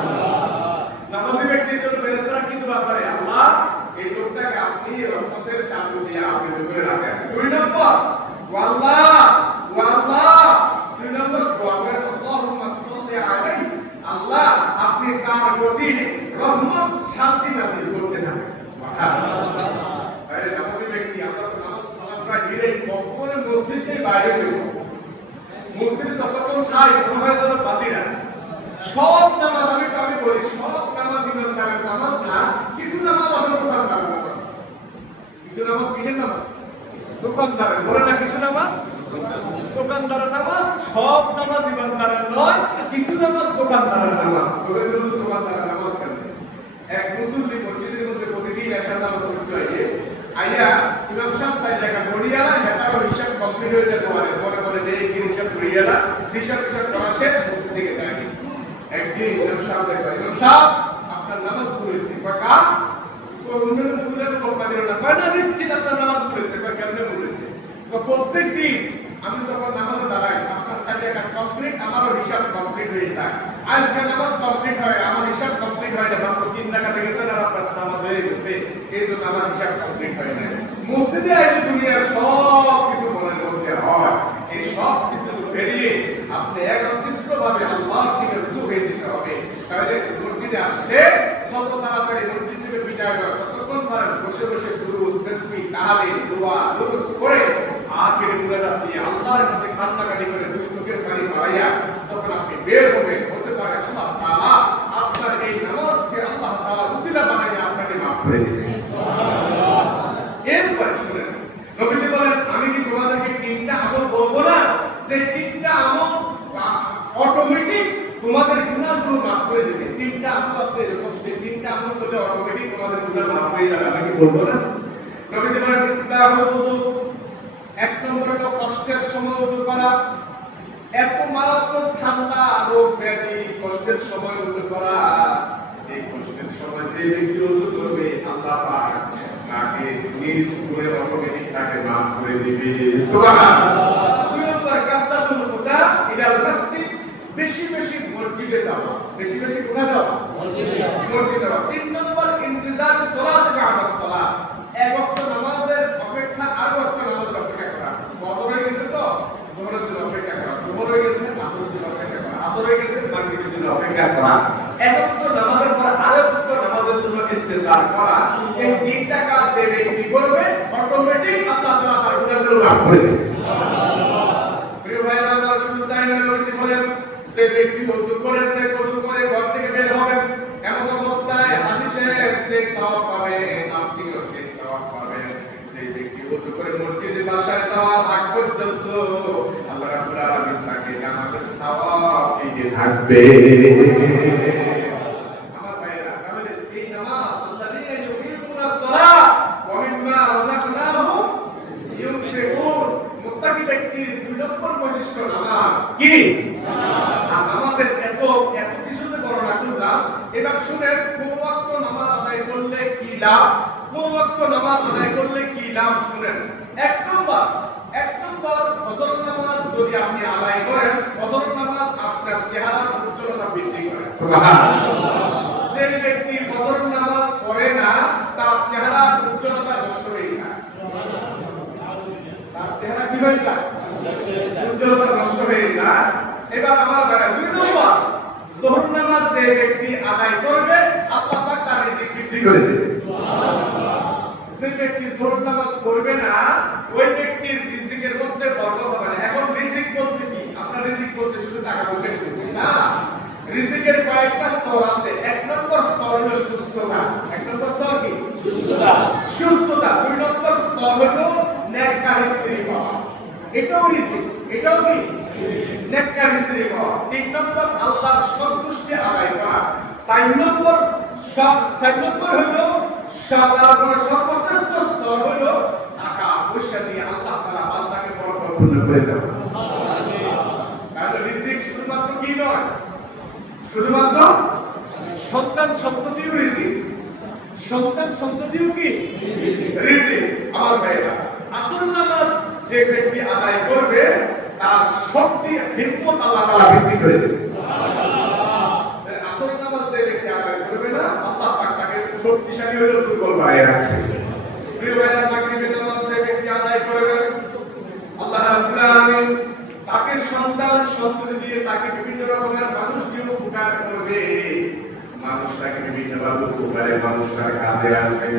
নামাজি ব্যক্তির জন্য ফেরেশতারা কি দোয়া করে? আল্লাহ এই লোকটাকে আপনি রহমতের চাদর দিয়ে আবৃত করে রাখেন। দুই নম্বর আল্লাহ, আল্লাহ দুই নম্বর দোয়া করে আল্লাহুম্মা সাল্লি আলাইহি, আল্লাহ আপনি তার প্রতি রহমত শান্তি নাযিল করতে থাকেন। সুবহানাল্লাহ। আরে নামাজি ব্যক্তি আমরা তো নামাজ সালাতটা দিলে কখনো মসজিদের বাইরে হইব, মসজিদে ততক্ষণ খাই মনে হয় যেন বাতিরা। সব নামাজ আমি বলি, সব নামাজ ইমানদারের নামাজ না, কিছু নামাজ আসলে দোকানদারের নামাজ। কিছু নামাজ কিসের নামাজ? দোকানদারের। বলে না কিছু নামাজ দোকানদারের নামাজ, সব নামাজ ইমানদারের নয়, কিছু নামাজ দোকানদারের নামাজ। দোকানদারের নামাজ কেন? এক মুসল্লি মসজিদের মধ্যে প্রতিদিন এশার নামাজ পড়তে হয়, আইয়া ইমাম সাহেব সাইড লেখা পড়িয়ালা, হেটারও হিসাব কমপ্লিট হয়ে যায়। পরে পরে এই হিসাব পড়িয়ালা, হিসাব করা শেষ, মসজিদ থেকে যায়। একদিন ইমাম সাহেব লেখা, ইমাম সাহেব আপনার নামাজ পড়েছে। কাকা তো অন্যান্য মুসলিমরা তো কল্পনা দিল না, কয় না নিশ্চিত আপনার নামাজ পড়েছে। কয় কেমনে পড়েছে? প্রত্যেক দিন আমি যখন নামাজে দাঁড়াই, আপনার সাইড লেখা কমপ্লিট, আমারও হিসাব কমপ্লিট হয়ে যায়। আজকে নামাজ কমপ্লিট হয়, আমার হিসাব কমপ্লিট হয় না, মাত্র 3 টাকাতে গেছেন আর আপনার নামাজ হয়ে গেছে, এই জন্য আমার হিসাব কমপ্লিট হয় না। মসজিদে আইলে দুনিয়ার সব কিছু মনে করতে হয়, এই সব কিছু বেরিয়ে আপনি একত্রিতভাবে আল্লাহ তাহলে মসজিদে আসলে যত তাড়াতাড়ি মসজিদ থেকে বিদায় হয় ততক্ষণ পারেন বসে বসে দুরূদ তাসবিহ তাহলিল দোয়া দুরুদ করে আখির মুনাজাত দিয়ে আল্লাহর কাছে কান্নাকাটি করে দুই চোখের পানি বাড়াইয়া যখন আপনি বের হবেন হতে পারে আল্লাহ তাআলা আপনার এই নামাজকে আল্লাহ তাআলা উসিলা বানাইয়া আপনাকে মাফ করে দিবেন। সুবহানাল্লাহ। এরপরে শুনেন নবীজি বলেন আমি কি তোমাদেরকে তিনটা আমল বলবো না যে তিনটা আমল অটোমেটিক তোমাদের গুনাহগুলো মাফ করে দিবে। তিনটা আমল আছে এরকম যে তিনটা আমল করলে অটোমেটিক তোমাদের গুনাহ মাফ হয়ে যাবে। আমি কি বলবো না? নবীজি বলেন ইসলামুল ওযু, এক নম্বর হলো কষ্টের সময় ওযু করা। এত মারাত্মক ঠান্ডা রোগ ব্যাধি কষ্টের সময় ওযু করা। এই কষ্টের সময় যে ব্যক্তি ওযু করবে আল্লাহ পাক তাকে নিজ করে অটোমেটিক তাকে মাফ করে দিবে। সুবহানাল্লাহ। দুই নম্বর কাসরাতুল হুদা ইলাল মাসজিদ, বেশি বেশি মসজিদে যাওয়া। বেশি বেশি কোথায় যাওয়া? মসজিদে যাওয়া। তিন নম্বর ইন্তিজার সালাত বা'দা সালাত, এক ওয়াক্ত নামাজের অপেক্ষা আর ওয়াক্ত নামাজের অপেক্ষা করা। ফজর হয়ে গেছে তো জোহরের জন্য অপেক্ষা করা, দুপুর হয়ে গেছে আসরের জন্য অপেক্ষা করা, আসর হয়ে গেছে মাগরিবের জন্য অপেক্ষা করা, এক ওয়াক্ত নামাজের পর আর ওয়াক্ত নামাজের জন্য ইন্তেজার করা। এই তিনটা কাজ যে ব্যক্তি করবে অটোমেটিক আল্লাহ তাআলা তার গুনাহগুলো মাফ করে দেবে। সুবহানাল্লাহ। প্রিয় ভাইরা আমার শুধু তাই নয়, নবীজি বলেন যে ব্যক্তি ওযু করে ঘর থেকে বের হবেন এমন অবস্থায় হাদিসে যে সওয়াব পাবেন আপনিও সেই সওয়াব পাবেন। সেই ব্যক্তি ওযু করে মসজিদে বাসায় যাওয়ার আগ পর্যন্ত আল্লাহ রাব্বুল আলামিন তাকে নামাজের সওয়াব দিয়ে থাকবে। আমার ভাইরা তাহলে এই নামাজ আল্লাযীনা ইউকিমুনাস সালাত ওয়া মিম্মা রাযাকনাহুম ইউনফিকুন, মুত্তাকি ব্যক্তির দুই নম্বর বৈশিষ্ট্য নামাজ। কি? নামাজের এত কিছু যে বর্ণনা করলাম, এবার শুনেন কোন ওয়াক্ত নামাজ আদায় করলে কি লাভ, কোন ওয়াক্ত নামাজ আদায় করলে কি লাভ শুনেন। এক নম্বর ফজর নামাজ যদি আপনি আদায় করেন, ফজর নামাজ আপনার চেহারার উজ্জ্বলতা বৃদ্ধি করে। সুবহানাল্লাহ। যে ব্যক্তি ফজর নামাজ পড়ে না তার চেহারার উজ্জ্বলতা নষ্ট হয়ে যায়। তার চেহারা কি হয়ে যায়? উজ্জ্বলতা নষ্ট হয়ে যায়। এবার আমার ভাইরা দুই নম্বর, যোহর নামাজ যে ব্যক্তি আদায় করবে আল্লাহ পাক তার রিজিক বৃদ্ধি করে দেবে। সুবহানাল্লাহ। যে ব্যক্তি যোহর নামাজ পড়বে না ওই ব্যক্তির রিজিকের মধ্যে বরকত হবে না। এখন রিজিক বলতে কি? আমরা রিজিক বলতে শুধু টাকা পয়সা বুঝি না। রিজিকের কয়েকটা স্তর আছে। এক নম্বর স্তর হলো সুস্থতা। এক নম্বর স্তর কি? সুস্থতা। দুই নম্বর স্তর হলো নেককার স্ত্রী পাওয়া। এটাও রিজিক। এটাও কি? নেককার স্ত্রী পাওয়া। তিন নম্বর আল্লাহর সন্তুষ্টি আদায় করা। চার নম্বর হলো সর্বশ্রেষ্ঠ স্তর হলো টাকা পয়সা দিয়ে আল্লাহ তাআলা বান্দাকে বরকতপূর্ণ করে দেন। সুবহানাল্লাহ। তাহলে রিজিক শুধুমাত্র কি নয়, শুধুমাত্র সন্তান-সন্ততিও রিজিক। সন্তান-সন্ততিও কি? রিজিক। আমার ভাইরা আসরের নামাজ যে ব্যক্তি আদায় করবে তার শক্তি হিম্মত আল্লাহ তাআলা বৃদ্ধি করে দেবে। সুবহানাল্লাহ। আসরের নামাজ যে ব্যক্তি আদায় করবে না আল্লাহ পাক তাকে শক্তিশালী হয়ে দুর্বল বানিয়ে রাখবে। প্রিয় ভাইরা মাগরিবের নামাজ যে ব্যক্তি আদায় করবে আল্লাহ রাব্বুল আলামিন তাকে সন্তান-সন্ততি দিয়ে তাকে বিভিন্ন রকমের মানুষ দিয়ে উপকার করবে। মানুষ তাকে বিভিন্ন ভাবে উপকারে মানুষ তার কাজে আসবে।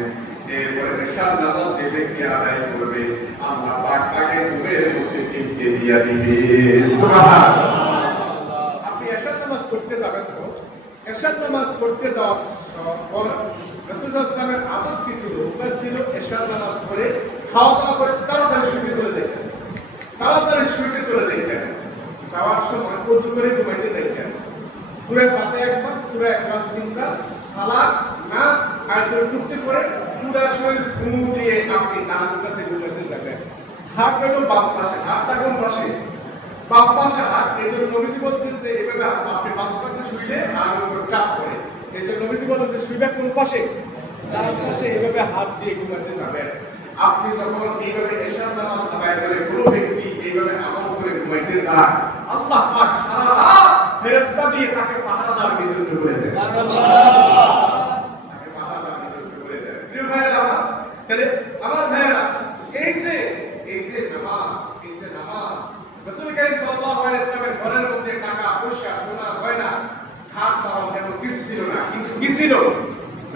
এরপরে এশার নামাজ যে ব্যক্তি আদায় করবে আল্লাহ পাক তাকে ঘুমের মধ্যে কিনতে দিয়ে দিবে। সুবহানাল্লাহ। আপনি এশার নামাজ পড়তে যাবেন তো এশার নামাজ পড়তে যাওয়ার পর রাসূল সাল্লাল্লাহু আলাইহি ওয়াসাল্লামের আদত কি ছিল? অভ্যাস ছিল এশার নামাজ পড়ে খাওয়া দাওয়া করে তাড়াতাড়ি শুতে চলে যেতেন। যাওয়ার সময় ওযু করে ঘুমাইতে যাইতেন। সূরা ফাতিহা একবার, সূরা ইখলাস তিনবার, ফালাক, নাস, আয়াতুল কুরসি পড়ে পুরো শরীর ঘুম দিয়ে আপনি নামাজে ঘুমাইতে যাবেন। হাত হলো বাম পাশে, হাতটা কোন পাশে? বাম পাশে হাত। এজন্য নবীজি বলছেন যে এভাবে আপনি বাম পাশে শুইলে হাতের উপর চাপ পড়ে। এজন্য নবীজি বলেন যে শুইবা কোন পাশে? ডান পাশে। এভাবে হাত দিয়ে ঘুমাইতে যাবেন। আপনি যখন এইভাবে এশার নামাজ আদায় করে কোনো ব্যক্তি এইভাবে আমল করে ঘুমাইতে যায় আল্লাহ পাক সারা রাত ফেরেশতা দিয়ে তাকে পাহারাদার নিযুক্ত করে দেন। সুবহানাল্লাহ। তাকে পাহারাদার নিযুক্ত করে দেন। প্রিয় ভাইরা তাহলে আমার ভাইরা এই যে নামাজ রাসূল কারীম সাল্লাল্লাহু আলাইহি ওয়াসাল্লামের ঘরের মধ্যে টাকা পয়সা সোনা গয়না খাট বাড়ানো ছিল?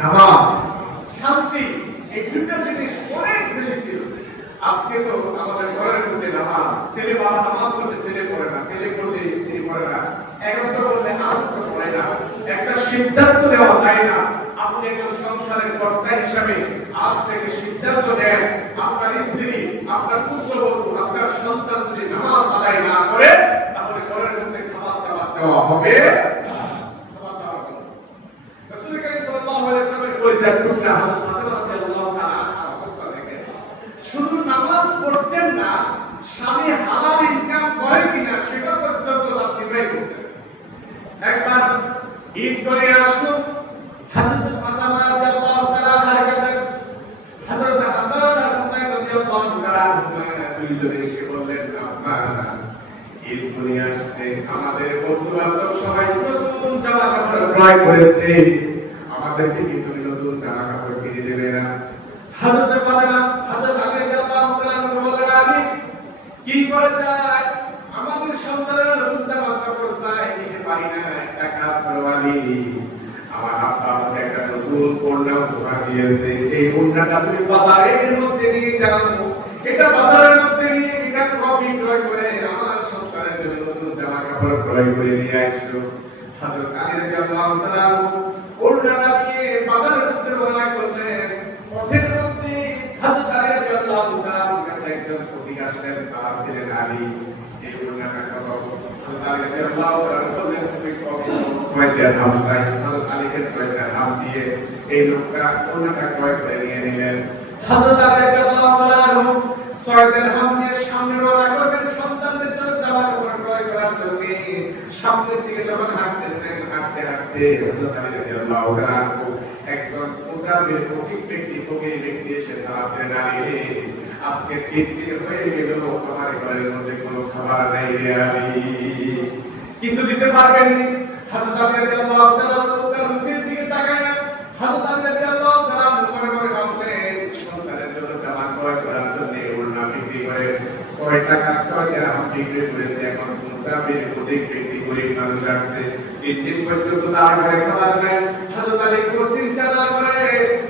নামাজ, শান্তি, এই দুটো জিনিস অনেক বেশি ছিল। আজকে তো আমাদের ঘরের মধ্যে নামাজ, ছেলে বাবা নামাজ পড়লে ছেলে পড়ে না, ছেলে পড়লে স্ত্রী পড়ে না, একত্র করলে আনন্দ পড়ে না, একটা সিদ্ধান্ত নেওয়া যায় না। আপনি একজন সংসারের কর্তা হিসাবে আজ থেকে সিদ্ধান্ত নেন, আপনার স্ত্রী, আপনার পুত্রবধূ, আপনার সন্তান যদি নামাজ আদায় না করে, তাহলে ঘরের মধ্যে খাবার দাবার দেওয়া হবে না। খাবার দাবার হবে। রাসূল করিম সাল্লাল্লাহু আলাইহি ওয়াসাল্লামের পরিত্যাগ টুকরা হযরত ফাতেমা রাদিয়াল্লাহু তাআলা অবস্থা দেখেন, শুধু নামাজ পড়তেন না, স্বামী হালাল ইনকাম করে কিনা সেটা পর্যন্ত যাচাই করতেন। একবার ঈদ করে আসলো, হযরত ফাতেমা রাদিয়াল্লাহু তাআলার কাছে হযরত হাসান আর হুসাইন রাদিয়াল্লাহু তাআলা দুইজনে এসে বললেন, আব্বা ঈদ করে আসতে আমাদের বন্ধু বান্ধব সবাই নতুন জামা কাপড় ক্রয় করেছে, আমাদেরকে কি তুমি নতুন জামা কাপড় কিনে দেবে না? হযরত ফাতেমা হযরত আলী রাদিয়াল্লাহু তাআলা বললেন, আলী কি করে যায়, আমাদের সন্তানরা নতুন জামা কাপড় চায়, দিতে পারি না, একটা কাজ করো আলী, আমার আব্বা আমাকে একটা নতুন ওড়না উপহার দিয়েছে, এই ওড়নাটা তুমি বাজারের মধ্যে নিয়ে যাও, এটা বাজারের মধ্যে নিয়ে এটা কপি ক্রয় করে আমার সন্তানের জন্য নতুন জামা কাপড় ক্রয় করে নিয়ে আসো। হযরত আলী রাদিয়াল্লাহু তাআলা ওড়নাটা নিয়ে বাজারের মধ্যে রওনা করলেন। পথের মধ্যে হযরত আলী রাদিয়াল্লাহু তাআলার কাছে একজন ফকির আসলেন, সালাম দিলেন, আলী এই ওড়নাটা কত? হযরত আলী রাদিয়াল্লাহু তাআলা বললেন, তুমি কত? 6 দিরহাম চাই। হযরত আলীকে 6 দিরহাম দিয়ে এই লোকটা ওড়নাটা ক্রয় করে নিয়ে নিলেন। হযরত আলী রাদিয়াল্লাহু তাআলা 6 দিরহাম দিয়ে সামনে রওনা করবেন সন্তানদের জন্য জামা কাপড় ক্রয় করার জন্য। সামনের দিকে যখন হাঁটতেছেন, হাঁটতে হাঁটতে হযরত আলী রাদিয়াল্লাহু তাআলা একজন মুতাবির ফকির ব্যক্তি এসে সালাম দিলেন, আলী আজকে 3 দিন হয়ে গেল আমার ঘরের মধ্যে কোনো খাবার নাই রে আলী, কিছু দিতে পারবেন? হযরত আলী রাদিয়াল্লাহু তাআলা তার মুখের দিকে তাকায়, হযরত আলী রাদিয়াল্লাহু তাআলা মনে মনে ভাবলেন, সন্তানের জন্য জামা ক্রয় করার জন্য ওড়না বিক্রি করে 6 টাকা 6 দিরহাম বিক্রি করেছে, এখন মুসাফির প্রতীক ব্যক্তি গরিব মানুষ আসছে, 3 দিন পর্যন্ত তার ঘরে খাবার নাই। হযরত আলী কোনো চিন্তা না করে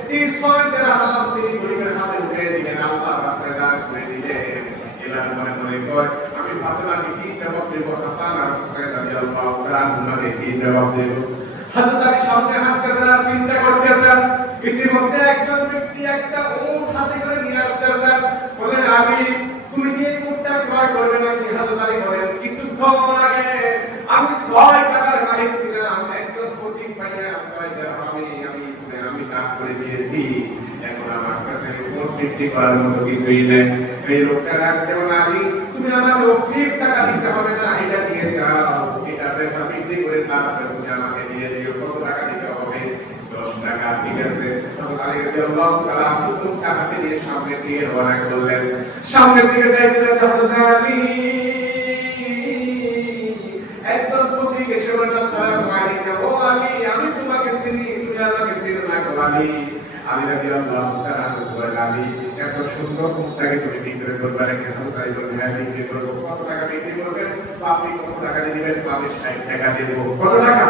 6 দিরহাম তিনি গরিবের হাতে উঠিয়ে দিলেন, আল্লাহর রাস্তায় দান করে দিলেন। এবার মনে মনে কয়, আমি ফাতেমাকে কি জবাব দেব? হাসান আর হুসাইন রাদিয়াল্লাহু তাআলা আনহুকে কি জবাব দেব? হযরত আলী সামনে হাঁটতেছেন আর চিন্তা করতেছেন, ইতিমধ্যে একজন ব্যক্তি একটা উট হাতে করে নিয়ে আসতেছেন। বলেন, আলী তুমি কি এই উটটা ক্রয় করবে নাকি? হযরত আলী বলেন, কিছুক্ষণ আগে আমি 6 টাকার মালিক ছিলাম, একজন প্রতীক পাইয়া 6 দিরহামে আমি কাজ করে দিয়েছি, এখন আমার কাছে উট বিক্রি করার মতো কিছুই নেই। এই লোকটা রাখতে বলে, আলী তুমি আমাকে অগ্রিম টাকা দিতে হবে না, এটা দিয়ে যাও, এটা পয়সা বিক্রি করে তারপরে তুমি আমাকে দিয়ে দিও। কত টাকা দিতে হবে? 10 টাকা। ঠিক আছে। হযরত আলী রাদিয়াল্লাহু তাআলা উটটা হাতে নিয়ে সামনে দিয়ে রওনা করলেন। সামনের দিকে যাইতে যাইতে হযরত আলী একজন প্রতীক এসে বলল, আসসালামু আলাইকুম। ও আলী, আমি তোমাকে চিনি, তুমি আমাকে চিনো না গো আলী। আলী রাদিয়াল্লাহু তাআলা বললেন, আলী এত সুন্দর উটটাকে তুমি বিক্রি করবে নাকি? হযরত আলী বললেন, হ্যাঁ বিক্রি করব। কত টাকা বিক্রি করবেন? আপনি কত টাকা দিবেন? আমি 60 টাকা দেব। কত টাকা?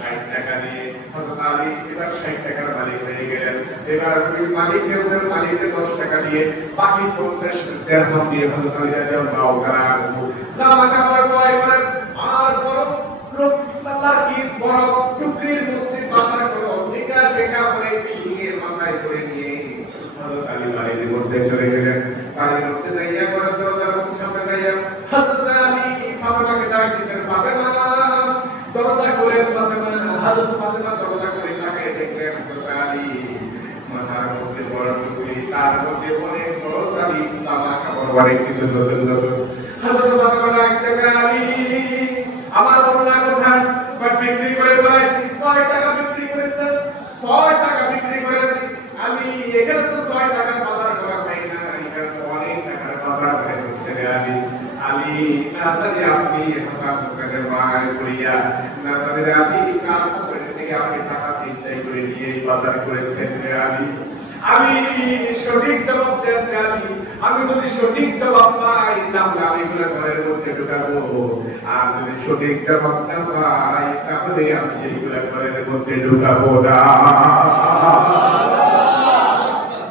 60 টাকা দিয়ে হযরত আলী এবার 60 টাকার মালিক হয়ে গেলেন। এবার ওই মালিককে ওদের মালিককে 10 টাকা দিয়ে বাকি 50 দিরহাম দিয়ে হযরত আলী রাদিয়াল্লাহু তাআলা জামা কাপড় ক্রয় করেন। আর বড় লোক আল্লাহর কি বড় টুকরির মধ্যে বাজার করো, এটা সেটা বলে নিয়ে মাথায় করে নিয়ে হযরত আলী বাড়ির মধ্যে চলে গেলেন। বাড়ির মধ্যে যাইয়া ঘরের দরজার সামনে যাইয়া হযরত আলী ফাতেমাকে ডাক দিয়েছেন, ফাতেমা দরজা খোলেন। ফাতেমা হযরত ফাতেমা দরজা খুলে তাকিয়ে দেখলেন হযরত আলী মাথার মধ্যে বড় টুকরি, তার মধ্যে অনেক বড় শাড়ি, জামা কাপড় অনেক কিছু নতুন নতুন। হযরত ফাতেমা ডাক দিলেন, আলী আমার ওড়না কোথায়? বিক্রি করে ফেলাইছি। 6 টাকা বিক্রি করেছেন? 6 টাকা বিক্রি করেছি। আলী এখানে তো 6 টাকার বাজার করা হয় না, এখানে তো অনেক টাকার বাজার করে হচ্ছে রে আলী। আলী না জানি আপনি হাসান হোসেনের মায় করিয়া না জানি আলী কার হোসেন থেকে আপনি টাকা চিন্তাই করে নিয়ে এই বাজার করেছেন রে আলী। আমি সঠিক জবাব দেন আমি যদি সঠিক জবাব পাই তাহলে আমি এগুলো ঘরের মধ্যে ঢুকাবো, আর যদি সঠিক জবাব না পাই তাহলে আমি এইগুলো ঘরের মধ্যে ঢুকাবো না।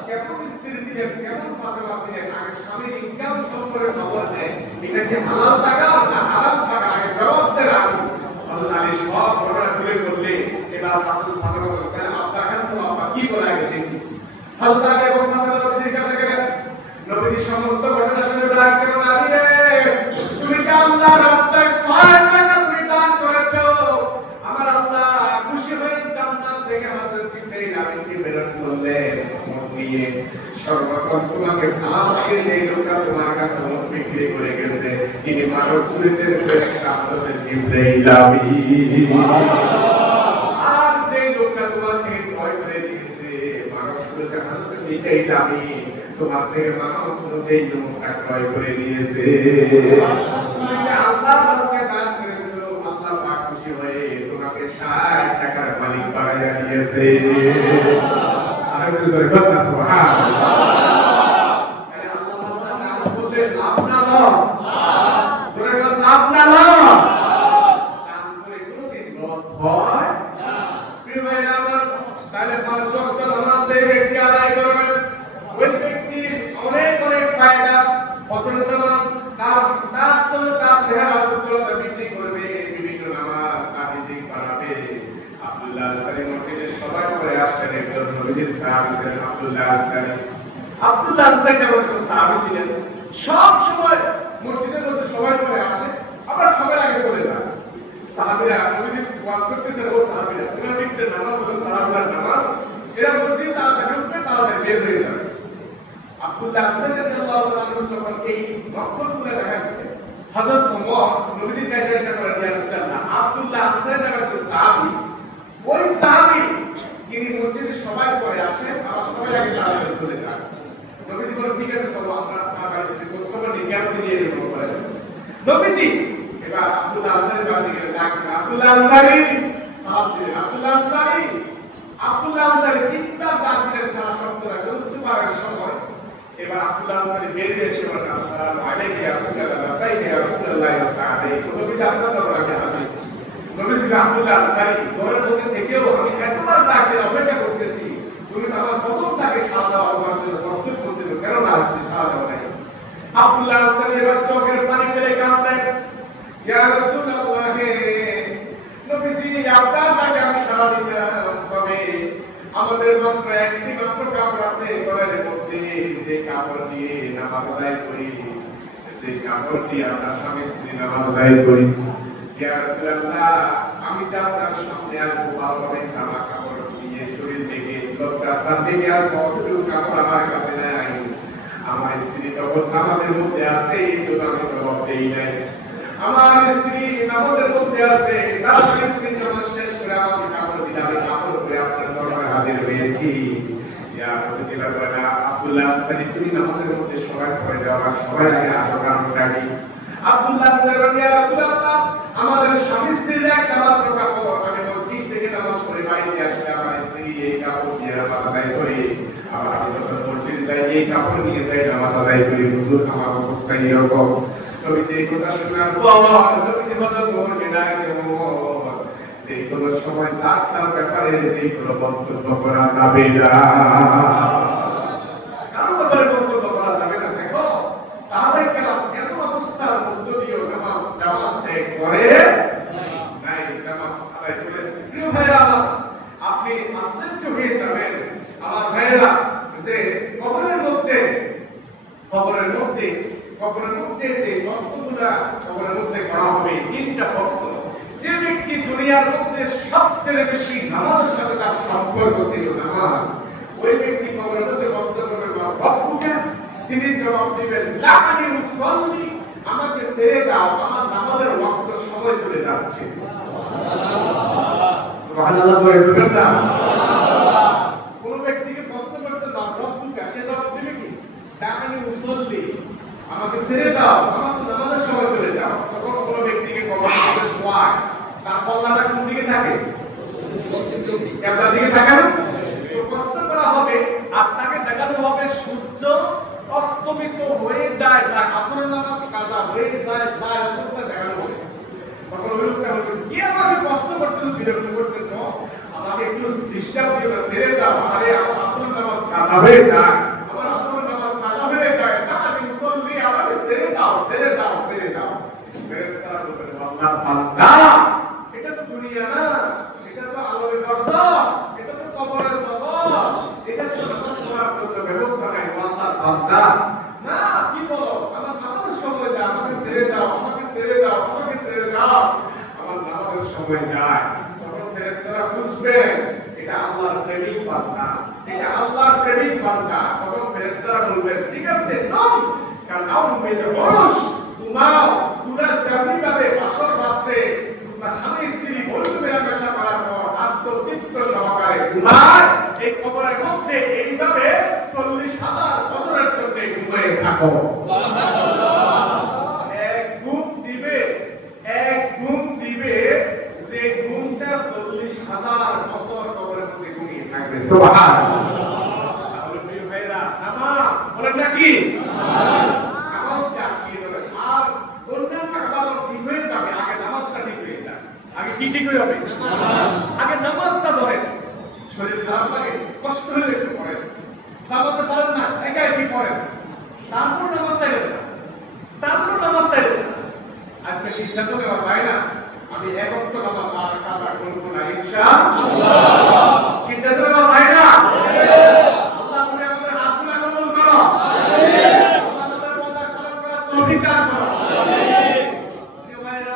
কেমন স্ত্রী ছিলেন, কেমন ফাতেমা ছিলেন, আগে স্বামীর ইনকাম সম্পর্কে খবর নেয়, এটা কি হালাল টাকা না হারাম টাকা, আগে জবাব দেন। আল্লাহ সব ঘটনা তুলে ধরলে এবার ফাতেমা বললেন আপনার কাছে বাবা কি করে আগে দেখি। হালকা এবং ফাতেমা নবীর কাছে গেলেন, নবীজি সমস্ত ঘটনা শুনে ডাক দিলেন, আলী রে তুমি কি আল্লাহর রাস্তায় 6 টাকা তুমি দান করেছো, আমার আল্লাহ খুশি হয়ে জান্নাত থেকে হযরত ইব্রাহিম আলাইহিসসালামকে বেরোতে বললেন, মত নিয়ে সর্বপ্রথম তোমাকে সালাম দিয়ে এই লোকটা তোমার কাছে মত বিক্রি করে গেছে, তিনি মানব চরিত্রের ফেরেশতা হযরত ইব্রাহিম আলাইহিস। আর যে লোকটা তোমাকে ভয় করে দিয়েছে মানব চরিত্রের হযরত মিকাইল আমি তোমার থেকে মানব চরিত্রের লোকটা ভয় করে দিয়েছে। তুমি যে আল্লাহর রাস্তায় দান করেছো, আল্লাহ পাক খুশি হয়ে তোমাকে 60 টাকার মালিক বানাইয়া দিয়েছে। আর একটু জোরে বলুন সুবহানাল্লাহ। আরে আল্লাহ রাস্তায় দান করলে লাভ না লস? জোরে বলুন লাভ না লস? দান করে কোনোদিন লস হয় না। প্রিয় ভাইরা আমার, তাহলে 5 ওয়াক্ত নামাজ যে ব্যক্তি আদায় করবে ওই ব্যক্তির অনেক অনেক ফায়দা। ফজর নামাজ তার জন্য তার চেহারা উজ্জ্বলতা বৃদ্ধি করবে, বিভিন্ন নামাজ তার রিজিক বাড়াবে। আব্দুল্লাহ আনসারী মসজিদে সবাই পড়ে আসতেন, একজন নবীর সাহাবী ছিলেন আব্দুল্লাহ আনসারী। আব্দুল্লাহ আনসারী নামক একজন সাহাবী ছিলেন, সব সময় মসজিদের মধ্যে সবাই পড়ে আসে, আবার সবার আগে চলে যায়। সাহাবীরা নবীজি ওয়াজ করতেছেন, ও সাহাবীরা মুনাফিকদের নামাজ হলো তারাবির নামাজ, এরা মসজিদে তাড়াতাড়ি উঠবে, তাড়াতাড়ি বের হয়ে যাবে। আব্দুল্লাহ আনসারী রাদিয়াল্লাহু তাআলা যখন এই লক্ষণগুলো দেখা গেছে, হযরত ওমর নবীজির কাছে এসে বলেন, ইয়া রাসূলুল্লাহ, আব্দুল্লাহ আনসারী নামক একজন সাহাবী, ওই সাহাবী তিনি মসজিদে সবাই পড়ে আসেন, আবার সবাই আগে তাড়াতাড়ি চলে যান। নবীজি বলেন, ঠিক আছে চলো আমরা আপনার বাড়িতে খোঁজখবর নিয়ে কেন নিয়ে যাবো করে। নবীজি এবার আব্দুল্লাহ আনসারী বাড়িতে গেলেন, ডাকলেন, আব্দুল্লাহ আনসারী, সালাম দিলেন, আব্দুল্লাহ আনসারী। আব্দুল্লাহ আনসারী তিনবার ডাক দিলেন সারা শব্দটা চতুর্থ বারের সময়। এবার আব্দুল্লাহ আনসারী বেরিয়ে এসে বলেন, আসসালামু আলাইকুম ইয়া রাসূলুল্লাহ, লাব্বাইক ইয়া রাসূলুল্লাহ ওয়া সাহাবায়ে। নবীজি আপনার দরবারে আমি নবীজি আব্দুল্লাহ আনসারী ঘরের মধ্যে থেকেও আমি এতবার ডাকের অপেক্ষা করতেছি, তুমি আমার প্রথম ডাকে সাড়া দাও, আমার জন্য কর্তব্য ছিল, কেন না আপনি সাড়া দাও নাই। আব্দুল্লাহ আনসারী এবার চোখের পানি ফেলে কাঁদলেন, ইয়া রাসূলুল্লাহ, নবীজি আপনার ডাকে আমি সাড়া দিলাম, তবে আমাদের মাত্র একটি মাত্র কাপড় আছে ঘরের মধ্যে, যে কাপড় দিয়ে নামাজ আদায় করি, যে কাপড় দিয়ে আমরা স্বামী স্ত্রী নামাজ আদায় করি। ইয়া রাসূলুল্লাহ, আমি তো আপনার সামনে আসবো, ভালোভাবে জামা কাপড় নিয়ে শরীর থেকে লজ্জাস্থান থেকে আর কতটুকু কাপড় আমার কাছে নাই, আমার স্ত্রী তখন নামাজের মধ্যে আছে, এই জন্য আমি জবাব দেই নাই। আমার স্ত্রী নামাজের মধ্যে আছে, তার স্ত্রী নামাজ শেষ করে আমাকে কাপড় দিলে আমি কাপড় পরে আপনার দরবারে হাজির হয়েছি। ইয়া রাসূলুল্লাহ বলেন, আব্দুল্লাহ আনসারী তুমি নামাজের মধ্যে সবাই পড়ে যাও, আর সবাই আগে আসো কারণটা কি? আব্দুল্লাহ আনসারী বলেন, ইয়া রাসূলুল্লাহ, আমাদের স্বামী স্ত্রীর একটা মাত্র কাপড়, আমি মসজিদ থেকে নামাজ পড়ে বাড়িতে আসলে আমার স্ত্রী এই কাপড় দিয়ে নামাজ আদায় করে, আবার আমি যখন মসজিদ যাই এই কাপড় নিয়ে যাই নামাজ আদায় করি, হুজুর আমার অবস্থা এরকম। নবীজি এই কথা শোনার পর নবীজি কথা বলতে ডাকলেন, সেই কোন সময় তার ব্যাপারে যে কোনো বক্তব্য করা যাবে না, কারণ ব্যাপারে বক্তব্য করা যাবে না। দেখো সাহাবায়ে কেরাম এত অবস্থার মধ্য দিয়েও নামাজ জামাত ত্যাগ করে নাই, জামাত আদায় করেছে। প্রিয় ভাইরা, আপনি আশ্চর্য হয়ে যাবেন আমার ভাইরা, যে কবরের মধ্যে যে বস্তুগুলা কবরের মধ্যে করা হবে, তিনটা বস্তু। যে ব্যক্তি দুনিয়ার মধ্যে সবচেয়ে বেশি নামাজের সাথে তার সম্পর্ক ছিল নামাজ, ওই ব্যক্তি কবরের মধ্যে বস্ত্র করবে রব্বুকা, তিনি জবাব দিবেন লাআনি উসাল্লি, আমাকে ছেড়ে দাও, আমার নামাজের ওয়াক্ত সময় চলে যাচ্ছে। সুবহানাল্লাহ, বলবেন না? কোন ব্যক্তিকে প্রশ্ন করেছেন রব্বুকা, সে জবাব দিবে কি লাআনি উসাল্লি, আমাকে ছেড়ে দাও, আমার তো নামাজের সময় চলে যাও। যখন কোন ব্যক্তিকে কবরের মধ্যে শোয়ায়, তার কল্লাটা কোন দিকে থাকে? কিবলার দিকে থাকে না? তো প্রশ্ন করা হবে আপনার যেভাবে সূর্য অস্তমিত হয়ে যায় আসরের নামাজ কাজা হয়ে যায় অবস্থা দেখানো হবে, তখন ওই লোকটা বলবে কি আমাকে প্রশ্ন করতে বিরক্ত করতেছ, আমাকে একটু ডিস্টার্ব দিও না, ছেড়ে দাও, আরে আমার আসরের নামাজ কাজা হয়ে যায়, আমার আসরের নামাজ কাজা হয়ে যায়, তাহলে মুসল্লি আমাকে ছেড়ে দাও। ফেরেশতারা বলবেন আল্লাহ বান্দা, এটা তো দুনিয়া না, এটা তো আলোর বরজাখ, এটা তো কবরের জগৎ, এটা তো নামাজ পড়ার কোনো ব্যবস্থা নাই। আল্লাহ বান্দা না, কি বলো, আমার নামাজের সময় যায়, আমাকে ছেড়ে দাও, আমাকে ছেড়ে দাও, আমাকে ছেড়ে দাও, আমার নামাজের সময় যায়। তখন ফেরেশতারা বুঝবেন এটা আল্লাহর প্রেমিক বান্দা, এটা আল্লাহর প্রেমিক বান্দা। তখন ফেরেশতারা বলবেন ঠিক আছে, নাম কানাও মিল ওরস, ঘুমাও, তোমরা যেমনিভাবে আসর রাত্রে তোমরা স্বামী স্ত্রী বন্ধু মেলামেশা করার পর আত্মতৃপ্ত সহকারে ঘুমায়, এই কবরের মধ্যে এইভাবে 40,000 বছরের জন্য ঘুমিয়ে থাকো। এক ঘুম দিবে যে ঘুমটা 40,000 বছর কবরের মধ্যে ঘুমিয়ে থাকবে। সুবহানাল্লাহ। তাহলে প্রিয় ভাইরা, নামাজ বলেন নাকি? নামাজটা কি হবে? আর অন্যান্য ইবাদত ঠিক হয়ে যাবে, আগে নামাজটা ঠিক হয়ে যাবে। আগে কি ঠিক হবে? আগে নামাজটা ধরেন। শরীর খারাপ লাগে, কষ্ট হলে একটু পড়েন, সালাতে পারেন না, একা একই পড়েন, তারপর নামাজ চাইলেন না, আজকে সিদ্ধান্ত নেওয়া যায় না আমি এক ওয়াক্ত নামাজ আর কাজা করব না, ইনশাআল্লাহ। সিদ্ধান্ত নেওয়া যায় না? আল্লাহ তুমি আমাদের হাতগুলো কবুল করো, আল্লাহ আমাদের ওয়াদা পালন করার তৌফিক দান করো। প্রিয় ভাইরা,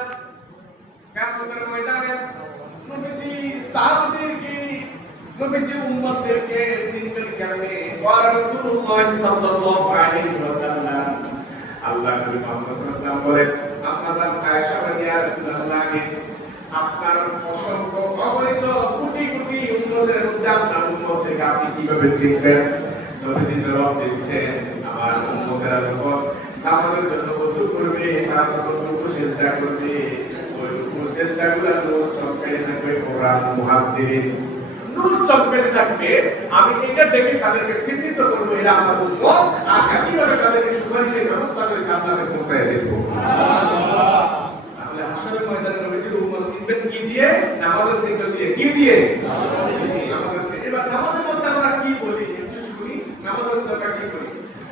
কিয়ামতের ময়দানে নবীজি উম্মতদেরকে চিনবেন কেমনে? ওয়া রাসূলুল্লাহ সাল্লাল্লাহু আলাইহি ওয়াসাল্লাম, আল্লাহ নবী মুহাম্মদ সাল্লাল্লাহু আলাইহি ওয়াসাল্লাম বলেন, আপনারা আয়েশা ইয়া রাসূলুল্লাহ, আপনার অসংখ্য অগণিত কোটি কোটি উম্মতের মধ্যে আপনার উম্মতকে আপনি কিভাবে চিনবেন? নবীজি জবাব দিচ্ছেন, আমার উম্মতেরা যখন নামাজের জন্য ওযু করবে, তারা যখন রুকু সিজদা করবে, ওই রুকু সিজদাগুলো নূর চমকাতে থাকবে, কোরআন মুহাদ্দিরিন নূর চমকাতে থাকবে, আমি এটা দেখে তাদেরকে চিহ্নিত করব এরা আমার উম্মত, আর কিভাবে তাদেরকে সুপারিশের ব্যবস্থা করে জান্নাতে পৌঁছায় দেব। সুবহানাল্লাহ। তাহলে হাশরের ময়দানে নবীজির উম্মত চিনবেন কি দিয়ে? নামাজের সিগন্যাল দিয়ে। কি দিয়ে? নামাজের সিগন্যাল। এবার নামাজের মধ্যে আমরা কি বলি একটু শুনি। নামাজের মধ্যে আমরা কি বলি?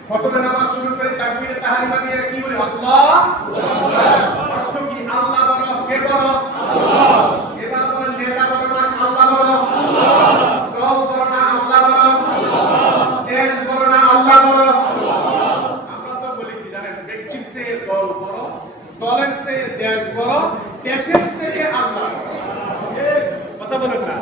প্রথমে নামাজ শুরু করে তাকবীরে তাহরিমা দিয়ে কি বলি? আল্লাহ আকবার। অর্থ কি? আল্লাহ বড়, কে বড়? আল্লাহ। এবার বলেন নেতা বড় না আল্লাহ বড়? আল্লাহ। দল বড় না আল্লাহ বড়? আল্লাহ। দেশ বড় না আল্লাহ বড়? আল্লাহ। আমরা তো বলি কি জানেন, ব্যক্তির চেয়ে দল বড়, দলের চেয়ে দেশ বড়, দেশের থেকে আল্লাহ বড়। কথা বলেন না?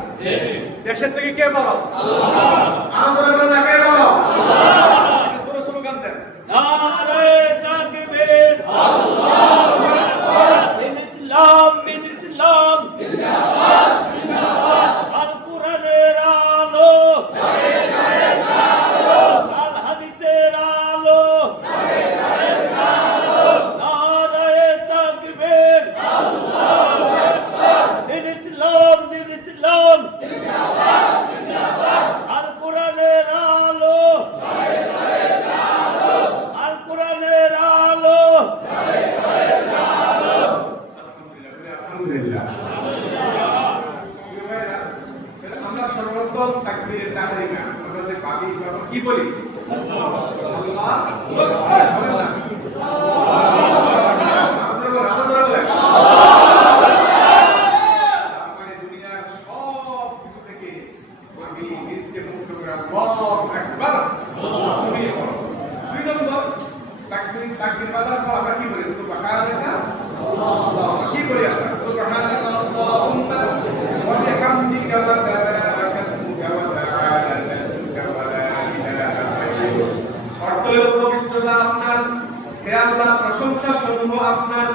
দেশের থেকে কে বড়? আল্লাহ। আমাদের বলেন না কে বড়? আল্লাহ। এটা জোরে স্লোগান দেন, নারে তাকবীর, আল্লাহু আকবার, ইসলাম ইসলাম, জিন্দাবাদ জিন্দাবাদ, আল কোরআনের আলো, গায়ে গায়ে আলো, আল হাদিসের আলো, গায়ে গায়ে আলো, নারে তাকবীর, আল্লাহু আকবার, ইসলাম ইসলাম, জিন্দাবাদ জিন্দাবাদ, আল কোরআনের আলো, গায়ে গায়ে আলো, আল কোরআনের আলো, গায়ে গায়ে আলো। আলহামদুলিল্লাহ, আলহামদুলিল্লাহ। আমরা সর্বপ্রথম তাকবীরে তাহরিমা আমরা যে পাবি কি বলি? আল্লাহু আকবার। বলেন না? দুনিয়ার সব কিছু থেকে আমি নিজকে মুক্ত করে আল্লাহু আকবার। দুই নম্বর তাকবীর বাজার পর আমরা কি বলি? সুবহানাল্লাহ, আল্লাহ। কি বলি আমরা? সুবহানাল্লাহ আল্লাহুম্মা ওয়া বিহামদিকা ওয়া তাবারাকা ইসমুকা ওয়া তাআলা জাদ্দুকা ওয়া লা ইলাহা গায়রুক। অর্থ হলো পবিত্রতা আপনার, হে আল্লাহ, প্রশংসা সমূহ আপনার,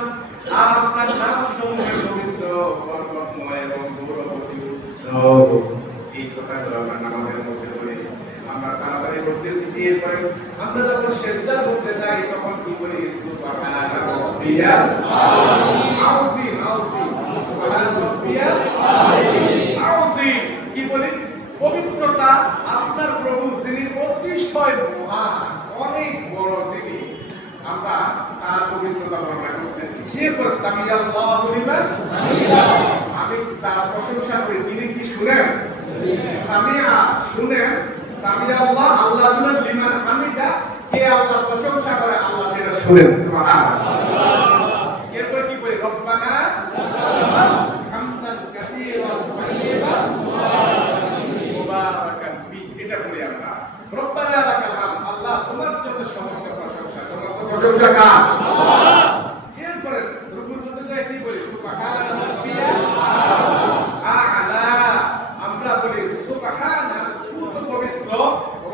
আর আপনার নাম সমূহ পবিত্র, বরকতময় এবং গৌরবতী উচ্চ। এই কথাগুলো আমরা নামাজের মধ্যে বলি। আমরা তাড়াতাড়ি করতেছি, এরপরে আমরা যখন সিজদা করতে যাই তখন কি বলি? সুবহানা রাব্বিয়াল আযীম, আযীম, সুবহানা রাব্বিয়াল আযীম। কি বলি? পবিত্রতা আপনার প্রভু যিনি অতিশয় মহান। এরপর সামিআল্লাহু লিমান হামিদা, আমি তার প্রশংসা করি, তিনি কি শুনেন? সামিআ শুনেন, সামিআল্লাহ আল্লাহ শুনেন, লিমান হামিদা কে আল্লাহ প্রশংসা করে আল্লাহ সেটা শুনেন। সুবহানাল্লাহ। এরপর কি বলি? রব্বানা হামদান কাসীরান তাইয়িবান মুবারাকান ফি, এটা বলি আমরা। রব্বানা লাকাল হামদ, আল্লাহ তোমার জন্য সমস্ত প্রশংসা, সমস্ত প্রশংসা কার? আল্লাহ। এরপরে রুকুর মধ্যে কি বলি? সুবহানা রাব্বিয়াল আ'লা, আমরা বলি সুবহানা পুত পবিত্র,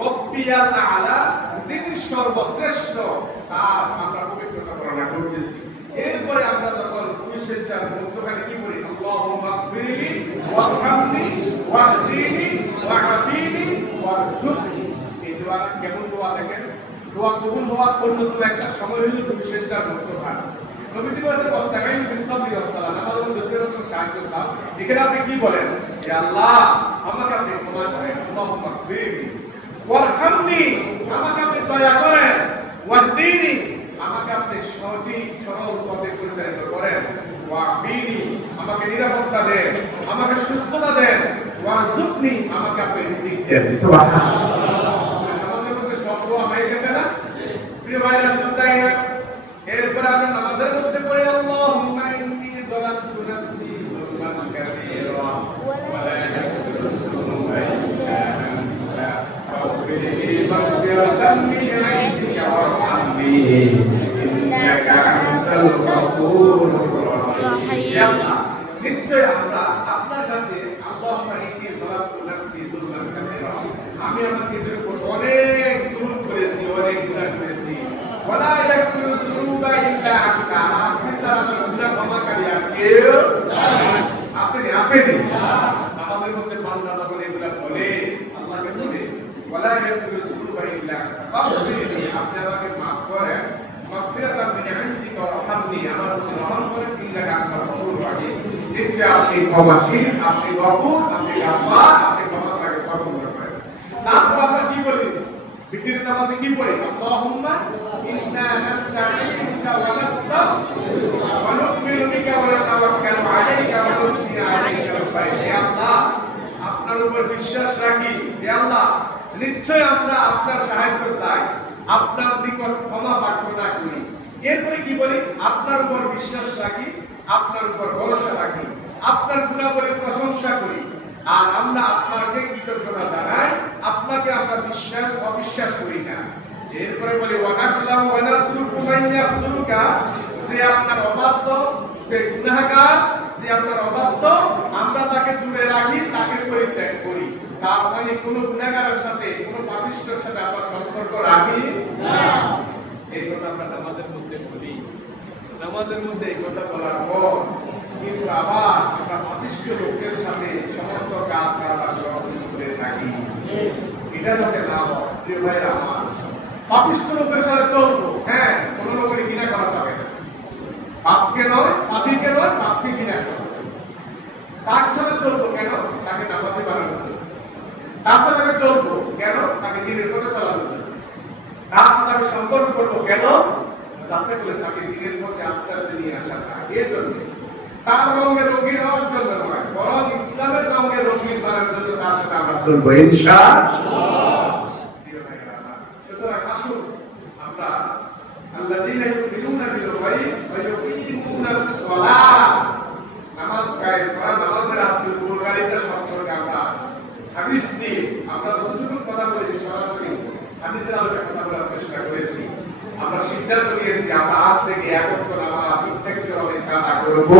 রব্বিয়াল আ'লা যিনি সর্বশ্রেষ্ঠ, তার আমরা পবিত্রতা বর্ণনা করতেছি। এরপরে আমরা যখন কুশিয়ার মধ্যখানে কি বলি? আল্লাহুম্মা গফিরলি ওয়ারহামনি ওয়াহদিনি ওয়াআফিনি ওয়ারযুকনি। এই দোয়া কেমন দোয়া দেখেন? দোয়া কবুল হওয়ার অন্যতম একটা সময় হলো কুশিয়ার মধ্যখানে। নবীজি বলেছেন ওয়াস্তাইনু বিস-সাবরি ওয়াস-সালাহ, আমাদের যতটুকু সাহায্য চাও। এখানে আপনি কি বলেন? যে আল্লাহ আমাকে আপনি ক্ষমা করেন, আল্লাহুম্মা গফিরলি ওয়ারহামনি, আমাকে আপনি দয়া করেন, ওয়াহদিনি, আমাকে আপনি সঠিক সরল পথে পরিচালিত করেন, ওয়াআফিনি, আমাকে নিরাপত্তা দেন, আমাকে সুস্থতা দেন, ওয়ারযুকনি, আমাকে আপনি রিজিক দেন। সুবহানাল্লাহ। আমাদের মধ্যে সব দোয়া হয়ে গেছে না প্রিয় ভাইরা? শুধু তাই না, এরপর আমরা নামাজের মধ্যে পড়ি আল্লাহুম্মা ইন্নী যালামতু নাফসি যুলমান কাসীরা ওয়া লা ইয়াগফিরু যুনুবা ইল্লা আনতা ফাগফিরলি মাগফিরাতাম মিন ইনদিকা ওয়ারহামনি ইন্নাকা আনতাল গফুরুর রাহিম। ইয়া আল্লাহ, নিশ্চয় আমরা আপনার কাছে আল্লাহুম্মা ইন্নী যালামতু নাফসি যুলমান কাসীরা, আমি আমার নিজের উপর অনেক জুলুম করেছি, অনেক গুনাহ করেছি, ওয়া লা ইয়াগফিরু যুনুবা ইল্লা আনতা, আপনি ছাড়া আমার গুনাহ ক্ষমাকারী আর কেউ নাই। আসেনি আসেনি? নামাজের মধ্যে বান্দা যখন এগুলা বলে, আল্লাহকে বলে ওয়া লা ইয়াগফিরু যুনুবা ইল্লা আনতা ফাগফিরলি, আপনি আমাকে মাফ করেন, মাগফিরাতাম মিন ইনদিকা ওয়ারহামনি, আমার প্রতি রহম করেন, ইন্নাকা আনতাল গফুরুর রাহিম, নিশ্চয় আপনি ক্ষমাশীল, আপনি গফুর, আপনি গাফফার, আপনি ক্ষমা করাকে পছন্দ করেন। তারপর আমরা কি বলি? বিতির নামাজে কি পড়ি? আল্লাহুম্মা ইন্না নাস্তাঈনুকা ওয়া নাস্তাগফিরুকা ওয়া নু'মিনু বিকা ওয়া নাতাওয়াক্কালু আলাইকা ওয়া নুসনি আলাইকা রাব্বানা। হে আল্লাহ, আপনার উপর বিশ্বাস রাখি, হে আল্লাহ নিশ্চয় আমরা আপনার সাহায্য চাই, আপনার নিকট ক্ষমা প্রার্থনা করি। এরপরে কি বলি? আপনার উপর বিশ্বাস রাখি, আপনার উপর ভরসা রাখি, আপনার গুণাবলীর প্রশংসা করি, আর আমরা আপনাকে কৃতজ্ঞতা জানাই, আপনাকে আমরা বিশ্বাস অবিশ্বাস করি না। এরপরে বলি ওয়া নাখলাউ ওয়া নাতরুকু মান ইয়াখযুরুকা, যে আপনার অবাধ্য, যে গুনাহগার, যে আপনার অবাধ্য, আমরা তাকে দূরে রাখি, তাকে পরিত্যাগ করি। তার মানে কোন গুনাহগারের সাথে, কোন পাপিষ্ঠের সাথে আমরা সম্পর্ক রাখি না। এই কথা আমরা নামাজের মধ্যে বলি। নামাজের মধ্যে এই কথা বলার পর কিন্তু আবার আমরা পাপিষ্ঠ লোকের সাথে সমস্ত কাজ কারবার করে থাকি। এটা যাতে না হয় প্রিয় ভাইরা আমার, পাপিষ্ঠ লোকের সাথে চলবো, হ্যাঁ, কোন লোকের ঘৃণা করা যাবে না, পাপকে নয়, পাপীকে নয়, পাপকে ঘৃণা করা। তার সাথে চলবো কেন? তাকে নামাজে বানানো, তার সাথে আমি চলবো কেন? তাকে দিনের পথে চালানো, তার সাথে আমি সম্পর্ক করবো কেন? যাতে করে তাকে দিনের পথে আস্তে আস্তে নিয়ে আসা যায়। এই জন্য তার রঙে রঙিন হওয়ার জন্য নয়, বরং ইসলামের রঙে রঙিন করার জন্য তার সাথে আমরা চলবো ইনশাআল্লাহ। সুতরাং আসুন আমরা আল্লাযীনা ইউমিনুনা বিল গায়ব ওয়া ইউকিমুনাস সালাহ, নামাজ কায়েম করা, নামাজের আজকের উপকারিতা সম্পর্কে আমরা হাদিস দিয়ে আমরা যতটুকু কথা বলেছি সরাসরি হাদিসের আলোকে কথা বলার চেষ্টা করেছি। আমরা সিদ্ধান্ত নিয়েছি আমরা আজ থেকে এক ওয়াক্ত নামাজ ইচ্ছাকৃতভাবে কাজা করব।